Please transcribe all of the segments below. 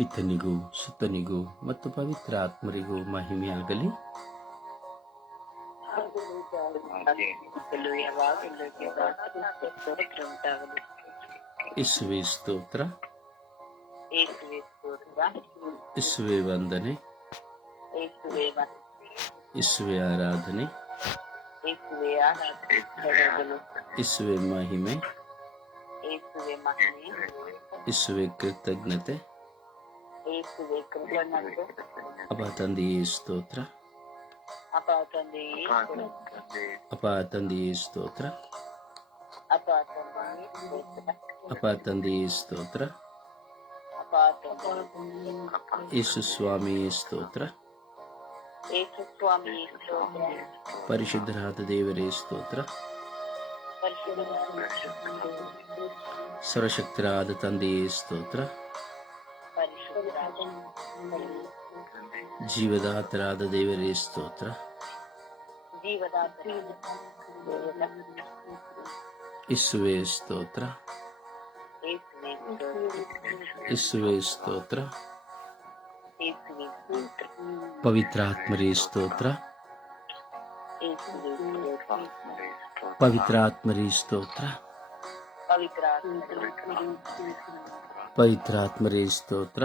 ಪಿತನಿಗೂ ಸುತನಿಗೂ ಮತ್ತು ಪವಿತ್ರ ಆತ್ಮರಿಗೂ ಮಹಿಮೆಯಾಗಲಿ. ಯೇಸುವೇ ಸ್ತೋತ್ರ, ಯೇಸುವೇ ವಂದನೆ, ಯೇಸುವೇ ಆರಾಧನೆ, ಯೇಸುವೇ ಮಹಿಮೆ, ಯೇಸುವೇ ಕೃತಜ್ಞತೆ. ಅಪ್ಪ ತಂದೆಯೇ ಸ್ತೋತ್ರ, ಅಪ್ಪ ತಂದೆಯೇ ಸ್ತೋತ್ರ, ಅಪ್ಪ ತಂದೆಯೇ ಸ್ತೋತ್ರ, ಯೇಸು ಸ್ವಾಮಿಯೇ ಸ್ತೋತ್ರ, ಪರಿಶುದ್ಧರಾದ ದೇವರೇ ಸ್ತೋತ್ರ, ಸರ್ವಶಕ್ತರಾದ ತಂದೆಯೇ ಸ್ತೋತ್ರ, ಜೀವದಾತರಾದ ದೇವರೇ ಸ್ತೋತ್ರ, ಯೇಸುವೇ ಸ್ತೋತ್ರ, ಯೇಸುವೇ ಸ್ತೋತ್ರ, ಪವಿತ್ರಾತ್ಮರೇ ಸ್ತೋತ್ರ, ಪವಿತ್ರಾತ್ಮರೇ ಸ್ತೋತ್ರ, ಪವಿತ್ರಾತ್ಮರೇ ಸ್ತೋತ್ರ,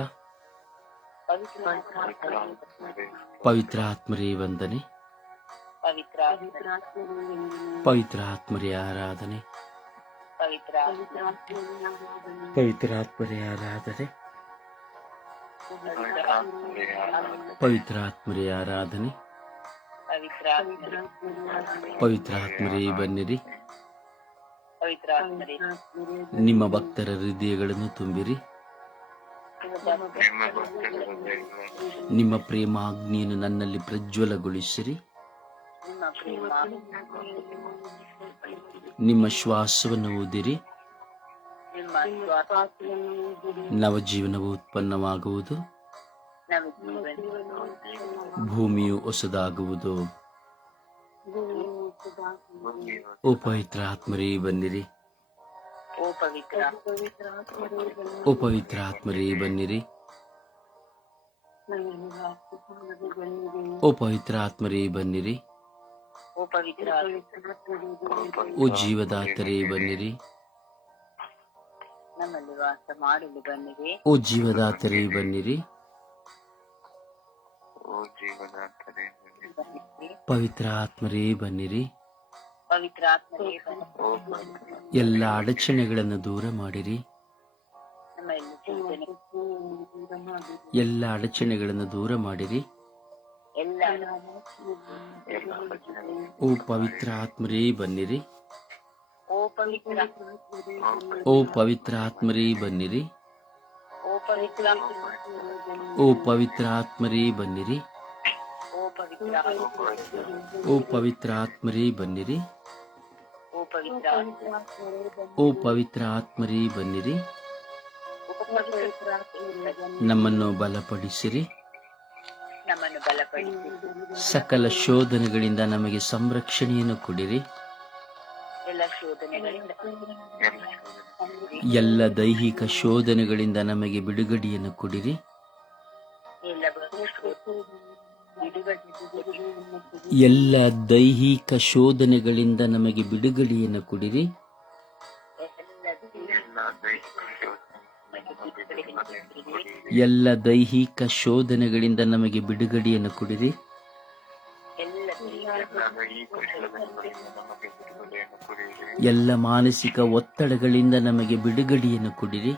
ಪವಿತ್ರಾತ್ಮರೇ ವಂದನೆ, ಪವಿತ್ರಾತ್ಮರೇ ಆರಾಧನೆ, ಪವಿತ್ರಾತ್ಮರೇ ಆರಾಧನೆ, ಪವಿತ್ರಾತ್ಮರೇ ಆರಾಧನೆ, ಪವಿತ್ರಾತ್ಮರೇ ಬನ್ನಿರಿ. ನಿಮ್ಮ ಭಕ್ತರ ಹೃದಯಗಳನ್ನು ತುಂಬಿರಿ. ನಿಮ್ಮ ಪ್ರೇಮಾಗ್ನಿಯನ್ನು ನನ್ನಲ್ಲಿ ಪ್ರಜ್ವಲಗೊಳಿಸಿರಿ. ನಿಮ್ಮ ಶ್ವಾಸವನ್ನು ಊದಿರಿ. ನವಜೀವನವು ಉತ್ಪನ್ನವಾಗುವುದು. ಭೂಮಿಯು ಹೊಸದಾಗುವುದು. ಓ ಪವಿತ್ರ ಆತ್ಮರೇ ಬನ್ನಿರಿ. ಓ ಪವಿತ್ರ ಆತ್ಮರೇ ಬನ್ನಿರಿ. ಓ ಪವಿತ್ರ ಆತ್ಮರೇ ಬನ್ನಿರಿ. ಓ ಜೀವದಾತರೇ ಬನ್ನಿರಿ. ಓ ಜೀವದಾತರೇ ಬನ್ನಿರಿ. ಪವಿತ್ರ ಆತ್ಮರೇ ಬನ್ನಿರಿ. ಎಲ್ಲ ಅಡಚಣೆಗಳನ್ನು ದೂರ ಮಾಡಿರಿ. ಎಲ್ಲ ಅಡಚಣೆಗಳನ್ನು ದೂರ ಮಾಡಿರಿ. ಓ ಪವಿತ್ರ ಆತ್ಮರೇ ಬನ್ನಿರಿ. ಓ ಪವಿತ್ರ ಆತ್ಮರೇ ಬನ್ನಿರಿ. ಓ ಪವಿತ್ರ ಆತ್ಮರೇ ಬನ್ನಿರಿ. ಓ ಪವಿತ್ರ ಆತ್ಮರೇ ಬನ್ನಿರಿ. ಓ ಪವಿತ್ರ ಆತ್ಮರೇ ಬನ್ನಿರಿ. ನಮ್ಮನ್ನು ಬಲಪಡಿಸಿರಿ. ಸಕಲ ಶೋಧನೆಗಳಿಂದ ನಮಗೆ ಸಂರಕ್ಷಣೆಯನ್ನು ಕೊಡಿರಿ. ಎಲ್ಲ ದೈಹಿಕ ಶೋಧನೆಗಳಿಂದ ನಮಗೆ ಬಿಡುಗಡೆಯನ್ನು ಕೊಡಿರಿ. ಎಲ್ಲ ದೈಹಿಕ ಶೋಧನೆಗಳಿಂದ ನಮಗೆ ಬಿಡುಗಡೆಯನ್ನು ಕೊಡಿರಿ. ಎಲ್ಲ ದೈಹಿಕ ಶೋಧನೆಗಳಿಂದ ನಮಗೆ ಬಿಡುಗಡೆಯನ್ನು ಕೊಡಿರಿ. ಎಲ್ಲ ಮಾನಸಿಕ ಒತ್ತಡಗಳಿಂದ ನಮಗೆ ಬಿಡುಗಡೆಯನ್ನು ಕೊಡಿರಿ.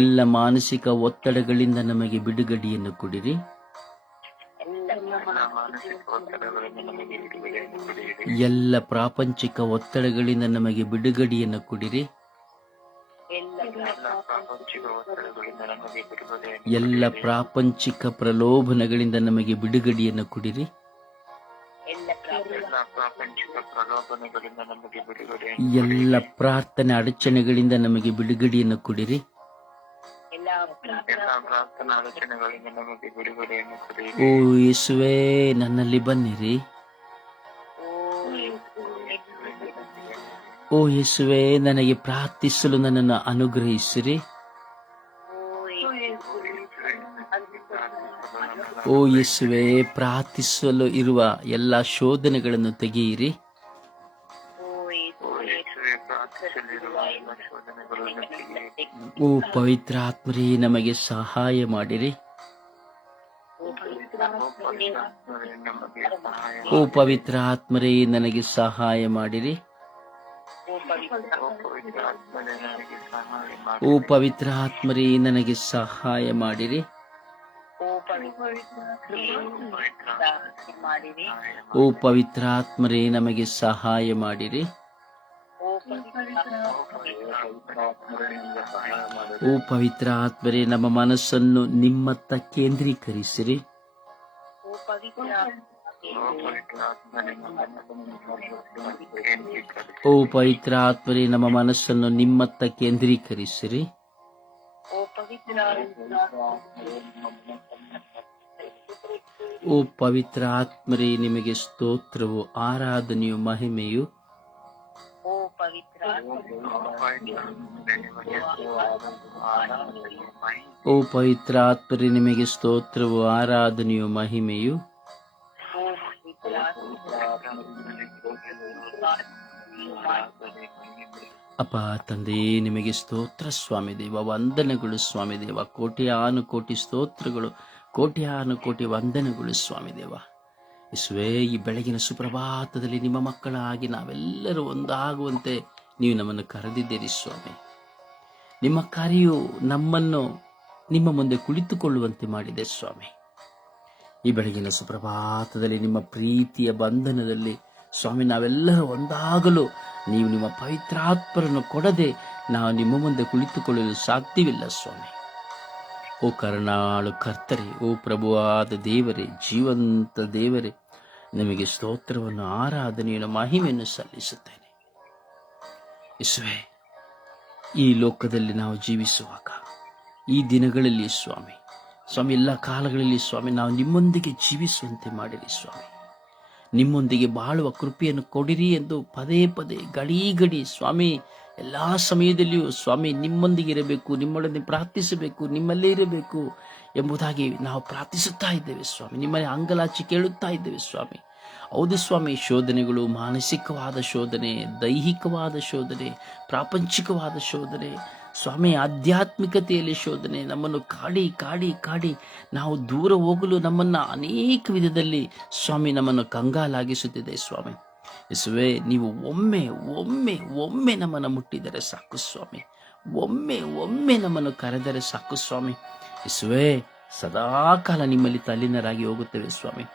ಎಲ್ಲ ಮಾನಸಿಕ ಒತ್ತಡಗಳಿಂದ ನಮಗೆ ಬಿಡುಗಡೆಯನ್ನು ಕೊಡಿರಿ. ಎಲ್ಲ ಪ್ರಾಪಂಚಿಕ ಒತ್ತಡಗಳಿಂದ ನಮಗೆ ಬಿಡುಗಡೆಯನ್ನು ಕೊಡಿರಿ. ಎಲ್ಲ ಪ್ರಾಪಂಚಿಕ ಪ್ರಲೋಭನೆಗಳಿಂದ ನಮಗೆ ಬಿಡುಗಡೆಯನ್ನು ಕೊಡಿರಿ. ಎಲ್ಲ ಪ್ರಾರ್ಥನೆ ಅಡಚಣೆಗಳಿಂದ ನಮಗೆ ಬಿಡುಗಡೆಯನ್ನು ಕೊಡಿರಿ. ಓ ಯೇಸುವೇ, ನನ್ನಲ್ಲಿ ಬನ್ನಿರಿ. ಓ ಯೇಸುವೆ, ನನಗೆ ಪ್ರಾರ್ಥಿಸಲು ನನ್ನನ್ನು ಅನುಗ್ರಹಿಸಿರಿ. ಓ ಯೇಸುವೆ, ಪ್ರಾರ್ಥಿಸಲು ಇರುವ ಎಲ್ಲ ಶೋಧನೆಗಳನ್ನು ತೆಗೆಯಿರಿ. ಓ ಪವಿತ್ರಾತ್ಮರೇ, ನಮಗೆ ಸಹಾಯ ಮಾಡಿರಿ. ಓ ಪವಿತ್ರಾತ್ಮರೇ, ನನಗೆ ಸಹಾಯ ಮಾಡಿರಿ. ಓ ಪವಿತ್ರಾತ್ಮರೇ, ನನಗೆ ಸಹಾಯ ಮಾಡಿರಿ. ಓ ಪವಿತ್ರಾತ್ಮರೇ, ನಮಗೆ ಸಹಾಯ ಮಾಡಿರಿ. ಓ ಪವಿತ್ರಾತ್ಮರೇ, ನಮ್ಮ ಮನಸ್ಸನ್ನು ನಿಮ್ಮತ್ತ ಕೇಂದ್ರೀಕರಿಸಿರಿ. ಓ ಪವಿತ್ರಾತ್ಮರೇ, ನಮ್ಮ ಮನಸ್ಸನ್ನು ನಿಮ್ಮತ್ತ ಕೇಂದ್ರೀಕರಿಸಿರಿ. ಓ ಪವಿತ್ರಾತ್ಮರೇ, ನಿಮಗೆ ಸ್ತೋತ್ರವು, ಆರಾಧನೆಯು, ಮಹಿಮೆಯು. ಓ ಪವಿತ್ರಾತ್ಮರೇ, ನಿಮಗೆ ಸ್ತೋತ್ರವು, ಆರಾಧನೆಯು, ಮಹಿಮೆಯು. ಅಪ್ಪ ತಂದೆ, ನಿಮಗೆ ಸ್ತೋತ್ರ ಸ್ವಾಮಿ ದೇವ, ವಂದನೆಗಳು ಸ್ವಾಮಿ ದೇವ. ಕೋಟ್ಯಾನು ಕೋಟಿ ಸ್ತೋತ್ರಗಳು, ಕೋಟ್ಯಾನು ಕೋಟಿ ವಂದನೆಗಳು ಸ್ವಾಮಿ ದೇವ. ಯೇಸುವೇ, ಈ ಬೆಳಗಿನ ಸುಪ್ರಭಾತದಲ್ಲಿ ನಿಮ್ಮ ಮಕ್ಕಳಾಗಿ ನಾವೆಲ್ಲರೂ ಒಂದಾಗುವಂತೆ ನೀವು ನಮ್ಮನ್ನು ಕರೆದಿದ್ದೀರಿ ಸ್ವಾಮಿ. ನಿಮ್ಮ ಕಾರ್ಯವು ನಮ್ಮನ್ನು ನಿಮ್ಮ ಮುಂದೆ ಕುಳಿತುಕೊಳ್ಳುವಂತೆ ಮಾಡಿದೆ ಸ್ವಾಮಿ. ಈ ಬೆಳಗಿನ ಸುಪ್ರಭಾತದಲ್ಲಿ ನಿಮ್ಮ ಪ್ರೀತಿಯ ಬಂಧನದಲ್ಲಿ ಸ್ವಾಮಿ ನಾವೆಲ್ಲರೂ ಒಂದಾಗಲು ನೀವು ನಿಮ್ಮ ಪವಿತ್ರಾತ್ಮರನ್ನು ಕೊಡದೆ ನಾವು ನಿಮ್ಮ ಮುಂದೆ ಕುಳಿತುಕೊಳ್ಳಲು ಸಾಧ್ಯವಿಲ್ಲ ಸ್ವಾಮಿ. ಓ ಕರುಣಾಳು ಕರ್ತರೆ, ಓ ಪ್ರಭುವಾದ ದೇವರೇ, ಜೀವಂತ ದೇವರೇ, ನಿಮಗೆ ಸ್ತೋತ್ರವನ್ನು, ಆರಾಧನೆಯನ್ನು, ಮಹಿಮೆಯನ್ನು ಸಲ್ಲಿಸುತ್ತೇನೆ. ಯೇಸುವೇ, ಈ ಲೋಕದಲ್ಲಿ ನಾವು ಜೀವಿಸುವಾಗ ಈ ದಿನಗಳಲ್ಲಿ ಸ್ವಾಮಿ ಎಲ್ಲ ಕಾಲಗಳಲ್ಲಿ ಸ್ವಾಮಿ ನಾವು ನಿಮ್ಮೊಂದಿಗೆ ಜೀವಿಸುವಂತೆ ಮಾಡಿರಿ ಸ್ವಾಮಿ. ನಿಮ್ಮೊಂದಿಗೆ ಬಾಳುವ ಕೃಪೆಯನ್ನು ಕೊಡಿರಿ ಎಂದು ಪದೇ ಪದೇ ಗಡಿ ಸ್ವಾಮಿ ಎಲ್ಲ ಸಮಯದಲ್ಲಿಯೂ ಸ್ವಾಮಿ ನಿಮ್ಮೊಂದಿಗೆ ಇರಬೇಕು, ನಿಮ್ಮೊಡನೆ ಪ್ರಾರ್ಥಿಸಬೇಕು, ನಿಮ್ಮಲ್ಲೇ ಇರಬೇಕು ಎಂಬುದಾಗಿ ನಾವು ಪ್ರಾರ್ಥಿಸುತ್ತಾ ಇದ್ದೇವೆ ಸ್ವಾಮಿ. ನಿಮ್ಮಲ್ಲಿ ಅಂಗಲಾಚಿ ಕೇಳುತ್ತಾ ಇದ್ದೇವೆ ಸ್ವಾಮಿ. ಹೌದು ಸ್ವಾಮಿ, ಶೋಧನೆಗಳು, ಮಾನಸಿಕವಾದ ಶೋಧನೆ, ದೈಹಿಕವಾದ ಶೋಧನೆ, ಪ್ರಾಪಂಚಿಕವಾದ ಶೋಧನೆ ಸ್ವಾಮಿ, ಆಧ್ಯಾತ್ಮಿಕತೆಯಲ್ಲಿ ಶೋಧನೆ ನಮ್ಮನ್ನು ಕಾಡಿ ಕಾಡಿ ಕಾಡಿ ನಾವು ದೂರ ಹೋಗಲು ನಮ್ಮನ್ನು ಅನೇಕ ವಿಧದಲ್ಲಿ ಸ್ವಾಮಿ ನಮ್ಮನ್ನು ಕಂಗಾಲಾಗಿಸುತ್ತಿದೆ ಸ್ವಾಮಿ. ಯೇಸುವೇ, ನೀವು ಒಮ್ಮೆ ಒಮ್ಮೆ ಒಮ್ಮೆ ನಮ್ಮನ್ನು ಮುಟ್ಟಿದರೆ ಸಾಕು ಸ್ವಾಮಿ. ಒಮ್ಮೆ ನಮ್ಮನ್ನು ಕರೆದರೆ ಸಾಕು ಸ್ವಾಮಿ. ಯೇಸುವೇ, ಸದಾಕಾಲ ನಿಮ್ಮಲ್ಲಿ ತಲ್ಲೀನರಾಗಿ ಹೋಗುತ್ತೇವೆ ಸ್ವಾಮಿ.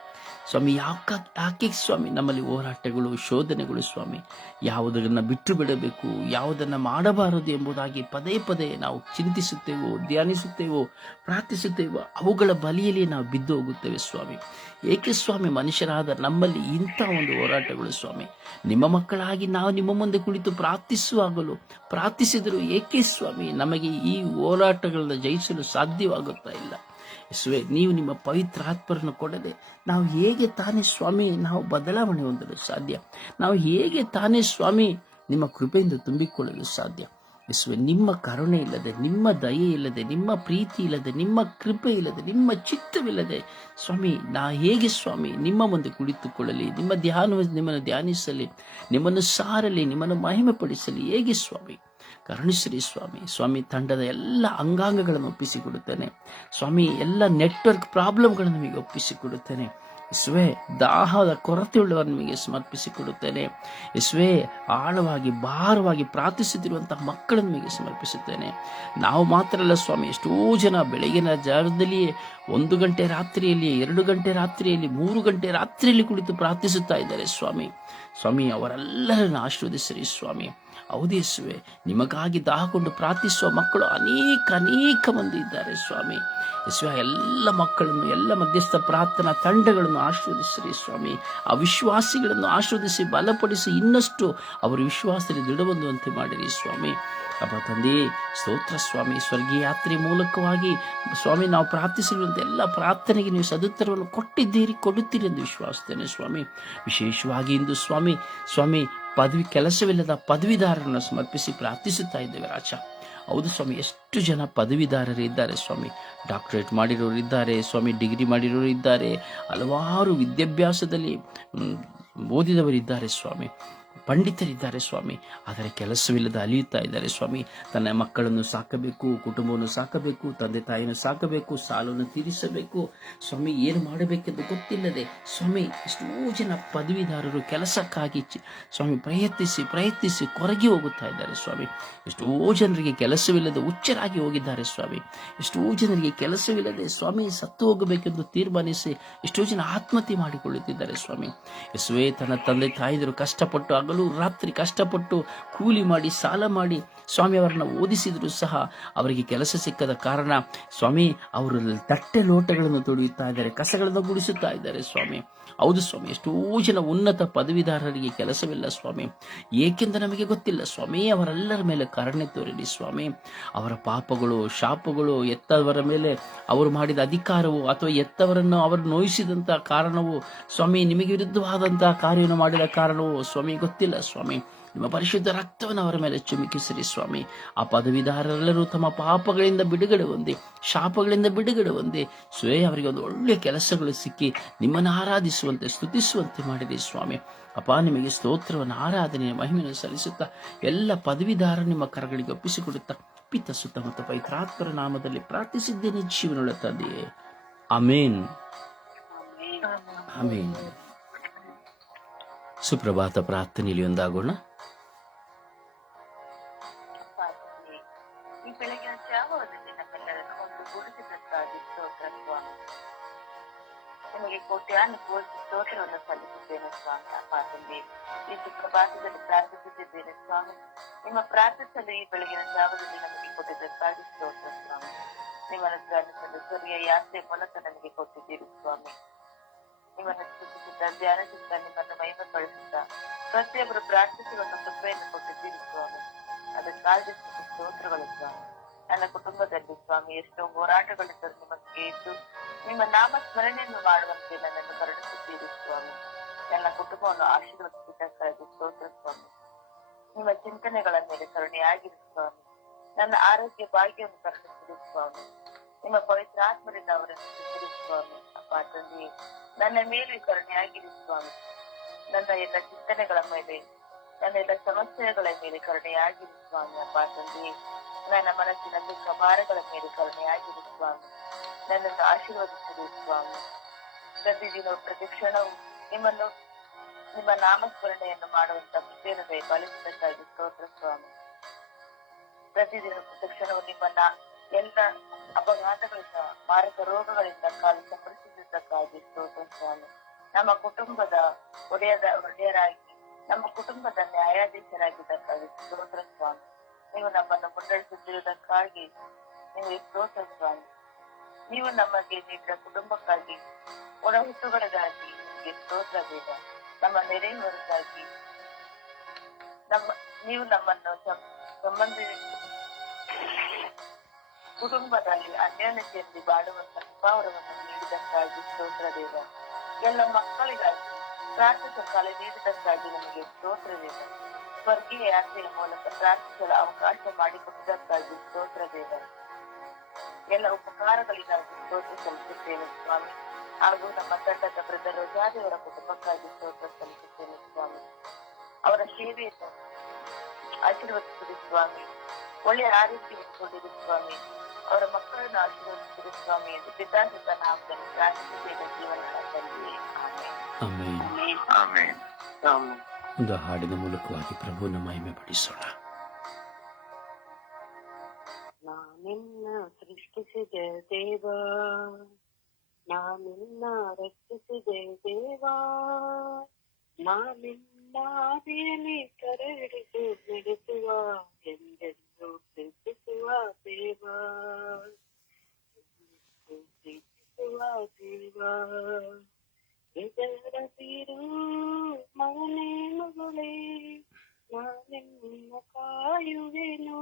ಯಾಕೆ ಸ್ವಾಮಿ ನಮ್ಮಲ್ಲಿ ಹೋರಾಟಗಳು, ಶೋಧನೆಗಳು ಸ್ವಾಮಿ? ಯಾವುದನ್ನು ಬಿಟ್ಟು ಬಿಡಬೇಕು, ಯಾವುದನ್ನು ಮಾಡಬಾರದು ಎಂಬುದಾಗಿ ಪದೇ ಪದೇ ನಾವು ಚಿಂತಿಸುತ್ತೇವೋ, ಧ್ಯಾನಿಸುತ್ತೇವೋ, ಪ್ರಾರ್ಥಿಸುತ್ತೇವೋ, ಅವುಗಳ ಬಲಿಯಲ್ಲಿ ನಾವು ಬಿದ್ದು ಹೋಗುತ್ತೇವೆ ಸ್ವಾಮಿ. ಏಕೆ ಸ್ವಾಮಿ ಮನುಷ್ಯರಾದ ನಮ್ಮಲ್ಲಿ ಇಂಥ ಒಂದು ಹೋರಾಟಗಳು ಸ್ವಾಮಿ? ನಿಮ್ಮ ಮಕ್ಕಳಾಗಿ ನಾವು ನಿಮ್ಮ ಮುಂದೆ ಕುಳಿತು ಪ್ರಾರ್ಥಿಸಿದರೂ ಏಕೆ ಸ್ವಾಮಿ ನಮಗೆ ಈ ಹೋರಾಟಗಳನ್ನು ಜಯಿಸಲು ಸಾಧ್ಯವಾಗುತ್ತಾ ಇಲ್ಲ? ಯೇಸುವೇ, ನೀವು ನಿಮ್ಮ ಪವಿತ್ರಾತ್ಮರನ್ನು ಕೊಡದೆ ನಾವು ಹೇಗೆ ತಾನೇ ಸ್ವಾಮಿ ನಾವು ಬದಲಾವಣೆ ಹೊಂದಲು ಸಾಧ್ಯ? ನಾವು ಹೇಗೆ ತಾನೇ ಸ್ವಾಮಿ ನಿಮ್ಮ ಕೃಪೆಯಿಂದ ತುಂಬಿಕೊಳ್ಳಲು ಸಾಧ್ಯ? ಯೇಸುವೇ, ನಿಮ್ಮ ಕರುಣೆ ಇಲ್ಲದೆ, ನಿಮ್ಮ ದಯೆ ಇಲ್ಲದೆ, ನಿಮ್ಮ ಪ್ರೀತಿ ಇಲ್ಲದೆ, ನಿಮ್ಮ ಕೃಪೆ ಇಲ್ಲದೆ, ನಿಮ್ಮ ಚಿತ್ತವಿಲ್ಲದೆ ಸ್ವಾಮಿ ಹೇಗೆ ಸ್ವಾಮಿ ನಿಮ್ಮ ಮುಂದೆ ಕುಳಿತುಕೊಳ್ಳಲಿ, ನಿಮ್ಮನ್ನು ಧ್ಯಾನಿಸಲಿ, ನಿಮ್ಮನ್ನು ಸಾರಲಿ, ನಿಮ್ಮನ್ನು ಮಹಿಮೆ ಪಡಿಸಲಿ? ಹೇಗೆ ಸ್ವಾಮಿ? ಕರುಣಿಸಿರಿ ಸ್ವಾಮಿ. ತಂಡದ ಎಲ್ಲ ಅಂಗಾಂಗಗಳನ್ನು ಒಪ್ಪಿಸಿಕೊಡುತ್ತೇನೆ ಸ್ವಾಮಿ. ಎಲ್ಲ ನೆಟ್ವರ್ಕ್ ಪ್ರಾಬ್ಲಮ್ಗಳನ್ನು ನಿಮಗೆ ಒಪ್ಪಿಸಿಕೊಡುತ್ತೇನೆ ಯೇಸುವೇ. ದಾಹದ ಕೊರತೆಯುಳ್ಳವರು ನಿಮಗೆ ಸಮರ್ಪಿಸಿಕೊಡುತ್ತೇನೆ ಯೇಸುವೇ. ಆಳವಾಗಿ ಭಾರವಾಗಿ ಪ್ರಾರ್ಥಿಸುತ್ತಿರುವಂತಹ ಮಕ್ಕಳನ್ನು ನಿಮಗೆ ಸಮರ್ಪಿಸುತ್ತೇನೆ. ನಾವು ಮಾತ್ರ ಅಲ್ಲ ಸ್ವಾಮಿ, ಎಷ್ಟೋ ಜನ ಬೆಳಗಿನ ಜಾವದಲ್ಲಿಯೇ 1 ಗಂಟೆ ರಾತ್ರಿಯಲ್ಲಿ, 2 ಗಂಟೆ ರಾತ್ರಿಯಲ್ಲಿ, 3 ಗಂಟೆ ರಾತ್ರಿಯಲ್ಲಿ ಕುಳಿತು ಪ್ರಾರ್ಥಿಸುತ್ತಾ ಇದ್ದಾರೆ ಸ್ವಾಮಿ. ಅವರೆಲ್ಲರನ್ನು ಆಶೀರ್ವದಿಸಿರಿ ಸ್ವಾಮಿ. ಹೌದು ಯೇಸುವೇ, ನಿಮಗಾಗಿ ದಾಹಕೊಂಡು ಪ್ರಾರ್ಥಿಸುವ ಮಕ್ಕಳು ಅನೇಕ ಮಂದಿ ಇದ್ದಾರೆ ಸ್ವಾಮಿ. ಯೇಸುವೆ, ಎಲ್ಲ ಮಕ್ಕಳನ್ನು, ಎಲ್ಲ ಮಧ್ಯಸ್ಥ ಪ್ರಾರ್ಥನಾ ತಂಡಗಳನ್ನು ಆಶೀರ್ವದಿಸಿರಿ ಸ್ವಾಮಿ. ಆ ವಿಶ್ವಾಸಿಗಳನ್ನು ಆಶೀರ್ವದಿಸಿ ಬಲಪಡಿಸಿ ಇನ್ನಷ್ಟು ಅವರು ವಿಶ್ವಾಸದಲ್ಲಿ ದೃಢಬಂದುವಂತೆ ಮಾಡಿರಿ ಸ್ವಾಮಿ. ಅಪ್ಪ ತಂದೆ, ಸ್ತೋತ್ರ ಸ್ವಾಮಿ. ಸ್ವರ್ಗೀಯ ಯಾತ್ರೆ ಮೂಲಕವಾಗಿ ಸ್ವಾಮಿ ನಾವು ಪ್ರಾರ್ಥಿಸಿರುವಂಥ ಎಲ್ಲ ಪ್ರಾರ್ಥನೆಗೆ ನೀವು ಸದುತ್ತರವನ್ನು ಕೊಡುತ್ತೀರಿ ಎಂದು ವಿಶ್ವಾಸಿಸ್ತೇನೆ ಸ್ವಾಮಿ. ವಿಶೇಷವಾಗಿ ಇಂದು ಸ್ವಾಮಿ ಕೆಲಸವಿಲ್ಲದ ಪದವೀಧರರನ್ನು ಸಮರ್ಪಿಸಿ ಪ್ರಾರ್ಥಿಸುತ್ತಾ ಇದ್ದೇವೆ ರಾಜ. ಹೌದು ಸ್ವಾಮಿ, ಎಷ್ಟು ಜನ ಪದವೀಧರರು ಇದ್ದಾರೆ ಸ್ವಾಮಿ. ಡಾಕ್ಟರೇಟ್ ಮಾಡಿರೋರು ಇದ್ದಾರೆ ಸ್ವಾಮಿ, ಡಿಗ್ರಿ ಮಾಡಿರೋರು ಇದ್ದಾರೆ, ಹಲವಾರು ವಿದ್ಯಾಭ್ಯಾಸದಲ್ಲಿ ಓದಿದವರಿದ್ದಾರೆ ಸ್ವಾಮಿ, ಪಂಡಿತರಿದ್ದಾರೆ ಸ್ವಾಮಿ. ಆದರೆ ಕೆಲಸವಿಲ್ಲದೆ ಅಲಿಯುತ್ತಾ ಇದ್ದಾರೆ ಸ್ವಾಮಿ. ತನ್ನ ಮಕ್ಕಳನ್ನು ಸಾಕಬೇಕು, ಕುಟುಂಬವನ್ನು ಸಾಕಬೇಕು, ತಂದೆ ತಾಯಿಯನ್ನು ಸಾಕಬೇಕು, ಸಾಲವನ್ನು ತೀರಿಸಬೇಕು ಸ್ವಾಮಿ. ಏನು ಮಾಡಬೇಕೆಂದು ಗೊತ್ತಿಲ್ಲದೆ ಸ್ವಾಮಿ ಎಷ್ಟೋ ಜನ ಪದವೀಧರರು ಕೆಲಸಕ್ಕಾಗಿ ಸ್ವಾಮಿ ಪ್ರಯತ್ನಿಸಿ ಕೊರಗಿ ಹೋಗುತ್ತಾ ಇದ್ದಾರೆ ಸ್ವಾಮಿ. ಎಷ್ಟೋ ಜನರಿಗೆ ಕೆಲಸವಿಲ್ಲದೆ ಹುಚ್ಚರಾಗಿ ಹೋಗಿದ್ದಾರೆ ಸ್ವಾಮಿ. ಎಷ್ಟೋ ಜನರಿಗೆ ಕೆಲಸವಿಲ್ಲದೆ ಸ್ವಾಮಿ ಸತ್ತು ಹೋಗಬೇಕೆಂದು ತೀರ್ಮಾನಿಸಿ ಎಷ್ಟೋ ಜನ ಆತ್ಮಹತ್ಯೆ ಮಾಡಿಕೊಳ್ಳುತ್ತಿದ್ದಾರೆ ಸ್ವಾಮಿ. ಯೇಸುವೇ, ತನ್ನ ತಂದೆ ತಾಯಿದರು ಕಷ್ಟಪಟ್ಟು ಹಗಲು ರಾತ್ರಿ ಕಷ್ಟಪಟ್ಟು ಕೂಲಿ ಮಾಡಿ ಸಾಲ ಮಾಡಿ ಸ್ವಾಮಿ ಅವರನ್ನು ಓದಿಸಿದ್ರು ಸಹ ಅವರಿಗೆ ಕೆಲಸ ಸಿಕ್ಕದ ಕಾರಣ ಸ್ವಾಮಿ ಅವರು ತಟ್ಟೆ ಲೋಟಗಳನ್ನು ತೊಳೆಯುತ್ತಾ ಇದ್ದಾರೆ, ಕಸಗಳನ್ನು ಗುಡಿಸುತ್ತಾ ಇದ್ದಾರೆ ಸ್ವಾಮಿ. ಹೌದು ಸ್ವಾಮಿ, ಎಷ್ಟೋ ಜನ ಉನ್ನತ ಪದವೀಧರರಿಗೆ ಕೆಲಸವಿಲ್ಲ ಸ್ವಾಮಿ. ಏಕೆಂದು ನಮಗೆ ಗೊತ್ತಿಲ್ಲ ಸ್ವಾಮಿ. ಅವರೆಲ್ಲರ ಮೇಲೆ ಕರುಣೆ ತೋರಿರಿ ಸ್ವಾಮಿ. ಅವರ ಪಾಪಗಳು, ಶಾಪಗಳು, ಎತ್ತವರ ಮೇಲೆ ಅವರು ಮಾಡಿದ ಅಧಿಕಾರವು ಅಥವಾ ಎತ್ತವರನ್ನು ಅವರು ನೋಯಿಸಿದಂತಹ ಕಾರಣವು ಸ್ವಾಮಿ, ನಿಮಗೆ ವಿರುದ್ಧವಾದಂತಹ ಕಾರ್ಯವನ್ನು ಮಾಡಿದ ಕಾರಣವು ಸ್ವಾಮಿ ಗೊತ್ತಿಲ್ಲ ಸ್ವಾಮಿ. ನಿಮ್ಮ ಪರಿಶುದ್ಧ ರಕ್ತವನ್ನು ಅವರ ಮೇಲೆ ಚಿಮುಕಿಸಿರಿ ಸ್ವಾಮಿ. ಆ ಪದವೀಧರರೆಲ್ಲರೂ ತಮ್ಮ ಪಾಪಗಳಿಂದ ಬಿಡುಗಡೆ ಹೊಂದಿ, ಶಾಪಗಳಿಂದ ಬಿಡುಗಡೆ ಹೊಂದಿ ಅವರಿಗೆ ಒಂದು ಒಳ್ಳೆಯ ಕೆಲಸಗಳು ಸಿಕ್ಕಿ ನಿಮ್ಮನ್ನು ಆರಾಧಿಸುವಂತೆ ಸ್ತುತಿಸುವಂತೆ ಮಾಡಿರಿ ಸ್ವಾಮಿ. ಅಪ್ಪ, ನಿಮಗೆ ಸ್ತೋತ್ರವನ್ನು, ಆರಾಧನೆಯ ಮಹಿಮೆಯನ್ನು ಸಲ್ಲಿಸುತ್ತಾ ಎಲ್ಲ ಪದವೀಧರ ನಿಮ್ಮ ಕರಗಳಿಗೆ ಒಪ್ಪಿಸಿಕೊಡುತ್ತಾ ಪಿತ ಸುತ್ತ ಮತ್ತು ಪವಿತ್ರಾತ್ಮರ ನಾಮದಲ್ಲಿ ಪ್ರಾರ್ಥಿಸಿದ್ದೇನೆ ಜೀವನವುಳ್ಳ ತಂದೆಯೇ, ಆಮೇನ್ ಆಮೇನ್. ಸುಪ್ರಭಾತ ಪ್ರಾರ್ಥನೆಯಲ್ಲಿ ಒಂದಾಗೋಣ. ಈ ಬೆಳಗಿನ ಜಾವದಲ್ಲಿ ನಮ್ಮೆಲ್ಲರನ್ನು ಒಂದು ಗೂಡಿಸಿದ್ದಕ್ಕಾಗಿ ಸ್ತೋತ್ರ ಸ್ವಾಮಿ. ನಿಮಗೆ ಕೋಟ್ಯಾನು ಕೋಟಿ ಸ್ತೋತ್ರವನ್ನು ಸಲ್ಲಿಸಿದ್ದೇನೆ ಸ್ವಾಮಿ. ಅಪ್ಪ ತಂದೆ, ಈ ಸುಪ್ರಭಾತದಲ್ಲಿ ಪ್ರಾರ್ಥಿಸುತ್ತಿದ್ದೇನೆ ಸ್ವಾಮಿ. ನಿಮ್ಮ ಪ್ರಾರ್ಥಿಸಲು ಈ ಬೆಳಗಿನ ಜಾವದಲ್ಲಿ ನಮಗೆ ಕೊಟ್ಟಿದ್ದಕ್ಕಾಗಿ ಸ್ತೋತ್ರ ಸ್ವಾಮಿ. ನಿಮ್ಮನ್ನು ಧ್ಯಾನಿಸಲು ಸರಿಯ ಯಾತ್ರೆ ಮೂಲಕ ನಮಗೆ ಕೊಟ್ಟಿದ್ದೀರಿ ಸ್ವಾಮಿ. ನಿಮ್ಮನ್ನು ಸ್ತುತಿಸುತ್ತಾ ಧ್ಯಾನಿಸುತ್ತಾ ನಿಮ್ಮನ್ನು ಮಹಿಮೆಪಡಿಸುತ್ತಾ ಪ್ರತಿಯೊಬ್ಬರು ಪ್ರಾರ್ಥಿಸುವಂತ ಕೃಪೆಯನ್ನು ಕೊಟ್ಟಿದ್ದೀರಿ ಸ್ವಾಮಿ. ಅದಕ್ಕಾಗಿ ಸ್ತೋತ್ರಗಳು ಸ್ವಾಮಿ. ನನ್ನ ಕುಟುಂಬದಲ್ಲಿ ಸ್ವಾಮಿ ಎಷ್ಟೋ ಹೋರಾಟಗಳಿದ್ದರೂ ನಿಮಗೆ ಇದ್ದು ನಿಮ್ಮ ನಾಮ ಸ್ಮರಣೆಯನ್ನು ಮಾಡುವಂತೆ ನನ್ನನ್ನು ಕರುಣಿಸುತ್ತೀರಿ ಸ್ವಾಮಿ. ನನ್ನ ಕುಟುಂಬವನ್ನು ಆಶೀರ್ವದಿಸಿದ್ದಕ್ಕಾಗಿ ಸ್ತೋತ್ರ ಸ್ವಾಮಿ. ನಿಮ್ಮ ಚಿಂತನೆಗಳ ಮೇಲೆ ಕರುಣೆಯಾಗಿರಿ ಸ್ವಾಮಿ. ನನ್ನ ಆರೋಗ್ಯ ಭಾಗ್ಯವನ್ನು ಕರುಣಿಸಿರಿ ಸ್ವಾಮಿ. ನಿಮ್ಮ ಪವಿತ್ರಾತ್ಮರಿಂದ ಅವರನ್ನು ಸಿಕ್ಕಿರಿ ಸ್ವಾಮಿ. ಅಪ್ಪ ತಂದೆಯೇ, ನನ್ನ ಮೇಲೆ ಕರುಣೆಯಾಗಿರಿ ಸ್ವಾಮಿ. ನನ್ನ ಎಲ್ಲ ಚಿಂತನೆಗಳ ಮೇಲೆ, ನನ್ನ ಎಲ್ಲ ಸಮಸ್ಯೆಗಳ ಮೇಲೆ ಕರುಣೆಯಾಗಿರಿ ಸ್ವಾಮಿ. ಅಪ್ಪ ತಂದೆಯೇ, ನನ್ನ ಮನಸ್ಸಿನ ದುಃಖ ಭಾರಗಳ ಮೇಲೆ ಕರುಣೆಯಾಗಿರಿ ಸ್ವಾಮಿ. ನನ್ನನ್ನು ಆಶೀರ್ವದಿಸಿರಿ ಸ್ವಾಮಿ. ಪ್ರತಿದಿನ ಪ್ರತಿ ಕ್ಷಣವು ನಿಮ್ಮ ನಾಮಸ್ಮರಣೆಯನ್ನು ಮಾಡುವಂತ ಕೃಪೆಯನ್ನು ದಯಪಾಲಿಸಿದ್ದಕ್ಕಾಗಿ ಸ್ತೋತ್ರ ಸ್ವಾಮಿ. ಪ್ರತಿದಿನ ಪ್ರತಿ ಕ್ಷಣವು ನಿಮ್ಮನ್ನ ಎಲ್ಲ ಅಪಘಾತಗಳಿಂದ, ಮಾರಕ ರೋಗಗಳಿಂದ ಕಾಲು ಸಂರಕ್ಷಿಸಿದ್ದಕ್ಕಾಗಿ ಸ್ತೋತ್ರ ಸ್ವಾಮಿ. ನಮ್ಮ ಕುಟುಂಬದ ಒಡೆಯರಾಗಿ, ನಮ್ಮ ಕುಟುಂಬದ ನ್ಯಾಯಾಧೀಶರಾಗಿದ್ದಕ್ಕಾಗಿ ಸ್ತೋತ್ರ ಸ್ವಾಮಿ. ನೀವು ನಮ್ಮನ್ನು ಮುನ್ನಡೆಸುತ್ತಿರುವುದಕ್ಕಾಗಿ ನಿಮಗೆ ಸ್ತೋತ್ರ ಸ್ವಾಮಿ. ನೀವು ನಮಗೆ ನೀಡಿದ ಕುಟುಂಬಕ್ಕಾಗಿ, ಒಣ ಹುಟ್ಟುಗಳಿಗಾಗಿ ನಿಮಗೆ ಸ್ತೋತ್ರ ದೇವ. ನಮ್ಮ ನೆರೆಯವರಿಗಾಗಿ, ನೀವು ನಮ್ಮನ್ನು ಕುಟುಂಬದಲ್ಲಿ ಅನ್ಯೋನ್ಯತೆಯಲ್ಲಿ ಬಾಳುವಂತ ಕೃಪಾವರವನ್ನು ನೀಡಿದಕ್ಕಾಗಿ ಸ್ತೋತ್ರ ದೇವ. ಎಲ್ಲ ಮಕ್ಕಳಿಗಾಗಿ ಪ್ರಾರ್ಥಿಸುವ ಕಾಲ ನೀಡಿದಕ್ಕಾಗಿ ನಮಗೆ ಸ್ತೋತ್ರ ದೇವ. ಸ್ವರ್ಗೀಯ ಯಾತ್ರೆಯ ಮೂಲಕ ಪ್ರಾರ್ಥಿಸಲು ಅವಕಾಶ ಮಾಡಿಕೊಟ್ಟಿದ್ದಕ್ಕಾಗಿ ಸ್ತೋತ್ರ ದೇವ. ಎಲ್ಲ ಉಪಕಾರಗಳಿಗಾಗಿ ಸ್ತೋತ್ರ ಸಲ್ಲಿಸುತ್ತೇನೆ ಸ್ವಾಮಿ. ಹಾಗೂ ನಮ್ಮ ತಂಡದ ಬ್ರದರ್ ರೋಜಾದಿಯವರ ಕುಟುಂಬಕ್ಕಾಗಿ ಸ್ತೋತ್ರ ಸಲ್ಲಿಸುತ್ತೇನೆ ಸ್ವಾಮಿ. ಅವರ ಸೇವೆಯನ್ನು ಆಶೀರ್ವದಿಸಿರಿ ಸ್ವಾಮಿ. ಒಳ್ಳೆಯ ಆರೋಗ್ಯವನ್ನು ಕೊಡಿರಿ ಸ್ವಾಮಿ. ಅವರ ಮಕ್ಕಳನ್ನು ಆಶೀರ್ವದಿಸಿರಿ ಸ್ವಾಮಿ ಎಂದು ಪಿತಾಸುತ್ತ ನಾಮದಲ್ಲಿ ಪ್ರಾರ್ಥಿಸುತ್ತೇನೆ ಜೀವನದ ತಂದೆಯೇ, ಆಮೆನ್. ಒಂದು ಹಾಡಿನ ಮೂಲಕವಾಗಿ ಪ್ರಭುವನ್ನು ಮಹಿಮೆ ಪಡಿಸೋಣ. ನಾನಿನ್ನ ಸೃಷ್ಟಿಸಿದೆ ದೇವ, ನಾನಿನ್ನ ರಕ್ಷಿಸಿದೆ ದೇವ, ನಾನಿನ್ನ ಆದಿಯಲ್ಲಿ ಕರೆ ಹಿಡಿದು ನಡೆಸುವ, ಎಂದೆಂದು ಪ್ರೀತಿಸುವ ದೇವ, ಪ್ರೀತಿಸುವ ದೇವ. ಇದರ ತೀರು ಮಗನೇ ಮಗಳೇ, ನಾನಿನ್ನ ಕಾಯುವೆನು,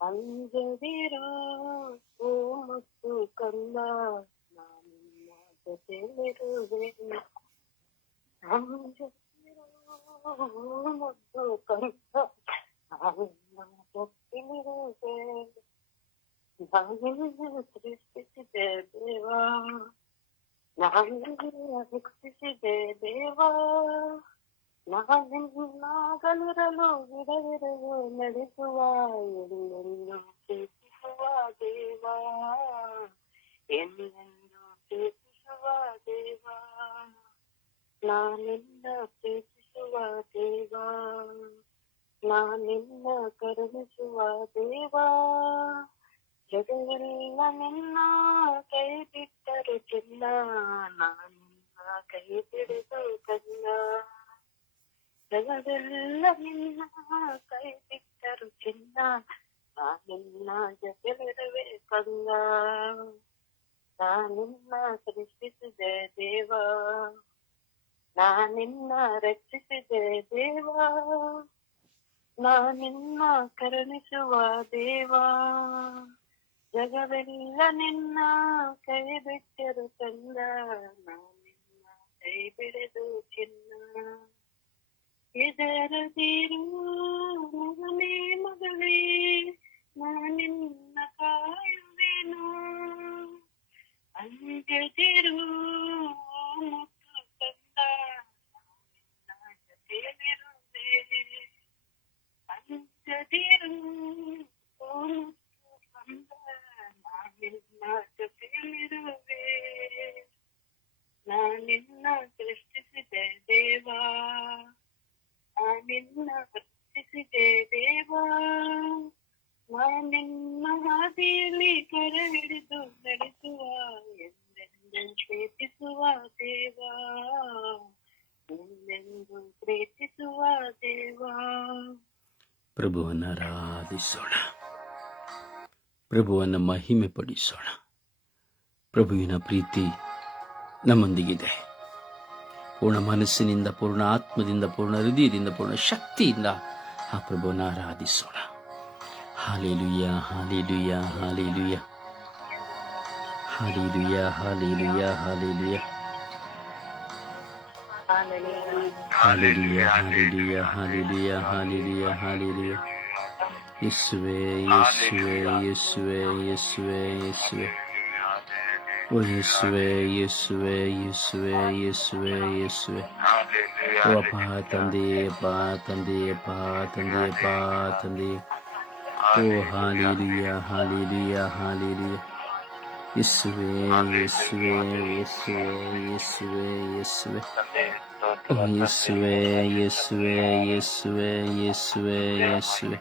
ಅಂಜದಿರೋ ಓ ಮುತ್ತು ಕಂದ, ನಾನಿನ್ನ ಜೊತೆಲಿರುವೆನು, ಅಂಜದಿರೋ ಮುದ್ದು ಕಂದ ನಾನಿನ್ನ ಜೊತೆಲಿರುವೆ. ನಾನಿನ್ನ ಸೃಷ್ಟಿಸಿದೆ ದೇವಾ, ನಾನಿನ್ನ ರಕ್ಷಿಸಿದೆ ದೇವಾ. ನಾನಿನ್ನಾಗಲಿರಲು ಬಿಡದಿರಲು ನಡೆಸುವ ಎಲ್ಲೆಂದು ಪ್ರೀತಿಸುವ ದೇವಾ, ಎಲ್ಲೆಂದು ಪ್ರೀತಿಸುವ ದೇವಾ. ನಾನಿನ್ನ ಪ್ರೀತಿಸುವ ದೇವಾ, ನಾನಿನ್ನ ಕರುಣಿಸುವ ದೇವಾ. ಜಗವೆಲ್ಲ ನಿನ್ನ ಕೈ ಬಿಟ್ಟರು ಚಿನ್ನ, ನಾನಿನ್ನ ಕೈ ಬಿಡಿದು ಕನ್ನ. ಜಗವೆಲ್ಲ ನಿನ್ನ ಕೈ ಬಿಟ್ಟರು ಚಿನ್ನ, ನಾನಿನ್ನ ಜಗವಿರುವೆ ಕಂದ. ನಾನಿನ್ನ ಸೃಷ್ಟಿಸಿದೆ ದೇವಾ, ನಾನಿನ್ನ ರಕ್ಷಿಸಿದೆ ದೇವಾ. ನಾನಿನ್ನ ಕರುಣಿಸುವ ದೇವಾ. ಜಗವೆಲ್ಲ ನಿನ್ನ ಕೈ ಬಿಟ್ಟರು ಕಂದ, ನಾನಿನ್ನ ಕೈ ಬಿಡದು ಚಿನ್ನ. ಇದರದಿರು ಮಗನೇ ಮಗಳೇ, ನಾನಿನ್ನ ಕಾಯುವೆನು. ಅಂಜದಿರು ಮುತ್ತು ಕಂದ, ನಾನಿನ್ನ ಜೊತೆಲಿರುವೆ. ಅಂಜದಿರು ಮುತ್ತು ಕಂದ, ನಾನಿನ್ನ ಜೊತೆಲಿರುವೆ. ನಾನಿನ್ನ ಸೃಷ್ಟಿಸಿದೆ ದೇವಾ, ನಾನಿನ್ನ ರಕ್ಷಿಸಿದೆ ದೇವಾ. ನಾನಿನ್ನ ಹಾದಿಯಲ್ಲಿ ಕರೆ ಹಿಡಿದು ನಡೆಸುವ ಎಂದೆಂದು ಪ್ರೀತಿಸುವ ದೇವಾ, ಎಂದೆಂದು ಪ್ರೀತಿಸುವ ದೇವಾ. ಪ್ರಭುವನ್ನು ಆರಾಧಿಸೋಣ, ಪ್ರಭುವನ್ನು ಮಹಿಮೆ ಪಡಿಸೋಣ. ಪ್ರಭುವಿನ ಪ್ರೀತಿ ನಮ್ಮೊಂದಿಗಿದೆ. ಪೂರ್ಣ ಮನಸ್ಸಿನಿಂದ, ಪೂರ್ಣ ಆತ್ಮದಿಂದ, ಪೂರ್ಣ ಹೃದಯದಿಂದ, ಪೂರ್ಣ ಶಕ್ತಿಯಿಂದ ಆ ಪ್ರಭುವನ್ನು ಆರಾಧಿಸೋಣ. ಹಾಲೆಲೂಯ, ಹಾಲೆಲೂಯ, ಹಾಲೆಲೂಯ, ಹಾಲೆಲೂಯ, ಹಾಲೆಲೂಯ, ಹಾಲೆಲೂಯ, ಹಾಲೆಲೂಯ, ಹಾಲೆಲೂಯ, ಹಾಲೆಲೂಯ, ಹಾಲೆಲೂಯ, ಹಾಲೆಲೂಯ. ಯೇಸುವೇ, ಯೇಸುವೇ, ಯೇಸುವೇ, ಯೇಸುವೇ, ಯೇಸುವೇ. ಓ ಯೇಸುವೇ, ಯೇಸುವೇ, ಯೇಸುವೇ, ಯೇಸುವೇ, ಯೇಸುವೇ. ಓ ಅಪ್ಪ ತಂದೆಯೇ, ಅಪ್ಪ ತಂದೆಯೇ, ಅಪ್ಪ ತಂದೆಯೇ, ಅಪ್ಪ ತಂದೆಯೇ. ಓ ಹಾಲೆಲೂಯ, ಹಾಲೆಲೂಯ, ಹಾಲೆಲೂಯ. ಯೇಸುವೇ, ಯೇಸುವೇ, ಯೇಸುವೇ, ಯೇಸುವೇ, ಯೇಸುವೇ. ಓ ಯೇಸುವೇ, ಯೇಸುವೇ, ಯೇಸುವೇ, ಯೇಸುವೇ, ಯೇಸುವೇ.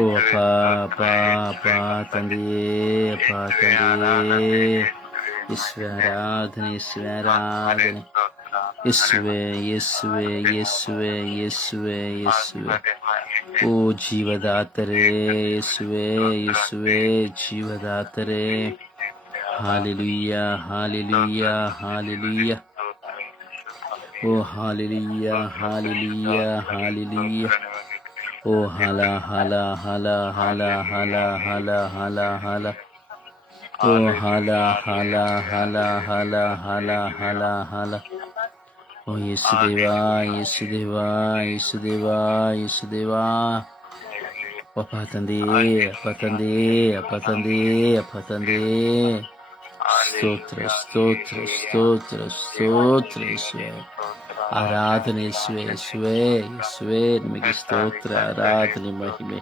ಓ ಅಪ್ಪ, ಅಪ್ಪ, ಅಪ್ಪ ತಂದೆಯೇ, ಅಪ್ಪ ತಂದೆಯೇ. ಯೇಸುವೇ ಆರಾಧನೆ, ಯೇಸುವೇ ಆರಾಧನೆ. ಯೇಸುವೇ, ಯೇಸುವೇ, ಯೇಸುವೇ, ಯೇಸುವೇ, ಯೇಸುವೇ. ಓ ಜೀವದಾತರೇ, ಯೇಸುವೇ, ಯೇಸುವೇ, ಜೀವದಾತರೇ. ಹಾಲೆಲೂಯ, ಹಾಲೆಲೂಯ, ಹಾಲೆಲೂಯ. ಓ ಹಾಲೆಲೂಯ, ಹಾಲೆಲೂಯ, ಹಾಲೆಲೂಯ. ಓ ಹಲ ಹಲ ಹಲ ಹಲ ಹಲ ಹಲ ಹಲ ಹಲ. ಓ ಹಲ ಹಲ ಹಲ ಹಲ ಹಲ ಹಲ ಹಲ. ಓ ಯೇಸುದೇವಾ, ಯೇಸುದೇವಾ, ಯೇಸುದೇವಾ, ಯೇಸುದೇವಾ. ಅಪ್ಪ ತಂದೆಯೇ, ಅಪ್ಪ ತಂದೆಯೇ, ಅಪ್ಪ ತಂದೆಯೇ, ಅಪ್ಪ ತಂದೆಯೇ. ಸ್ತೋತ್ರ, ಸ್ತೋತ್ರ, ಸ್ತೋತ್ರ, ಸ್ತೋತ್ರ ಯೇಸುವೇ. ಆರಾಧನೆ ಯೇಸುವೇ, ಯೇಸುವೇ, ಯೇಸುವೇ. ನಿಮಗೆ ಸ್ತೋತ್ರ, ಆರಾಧನೆ, ಮಹಿಮೆ.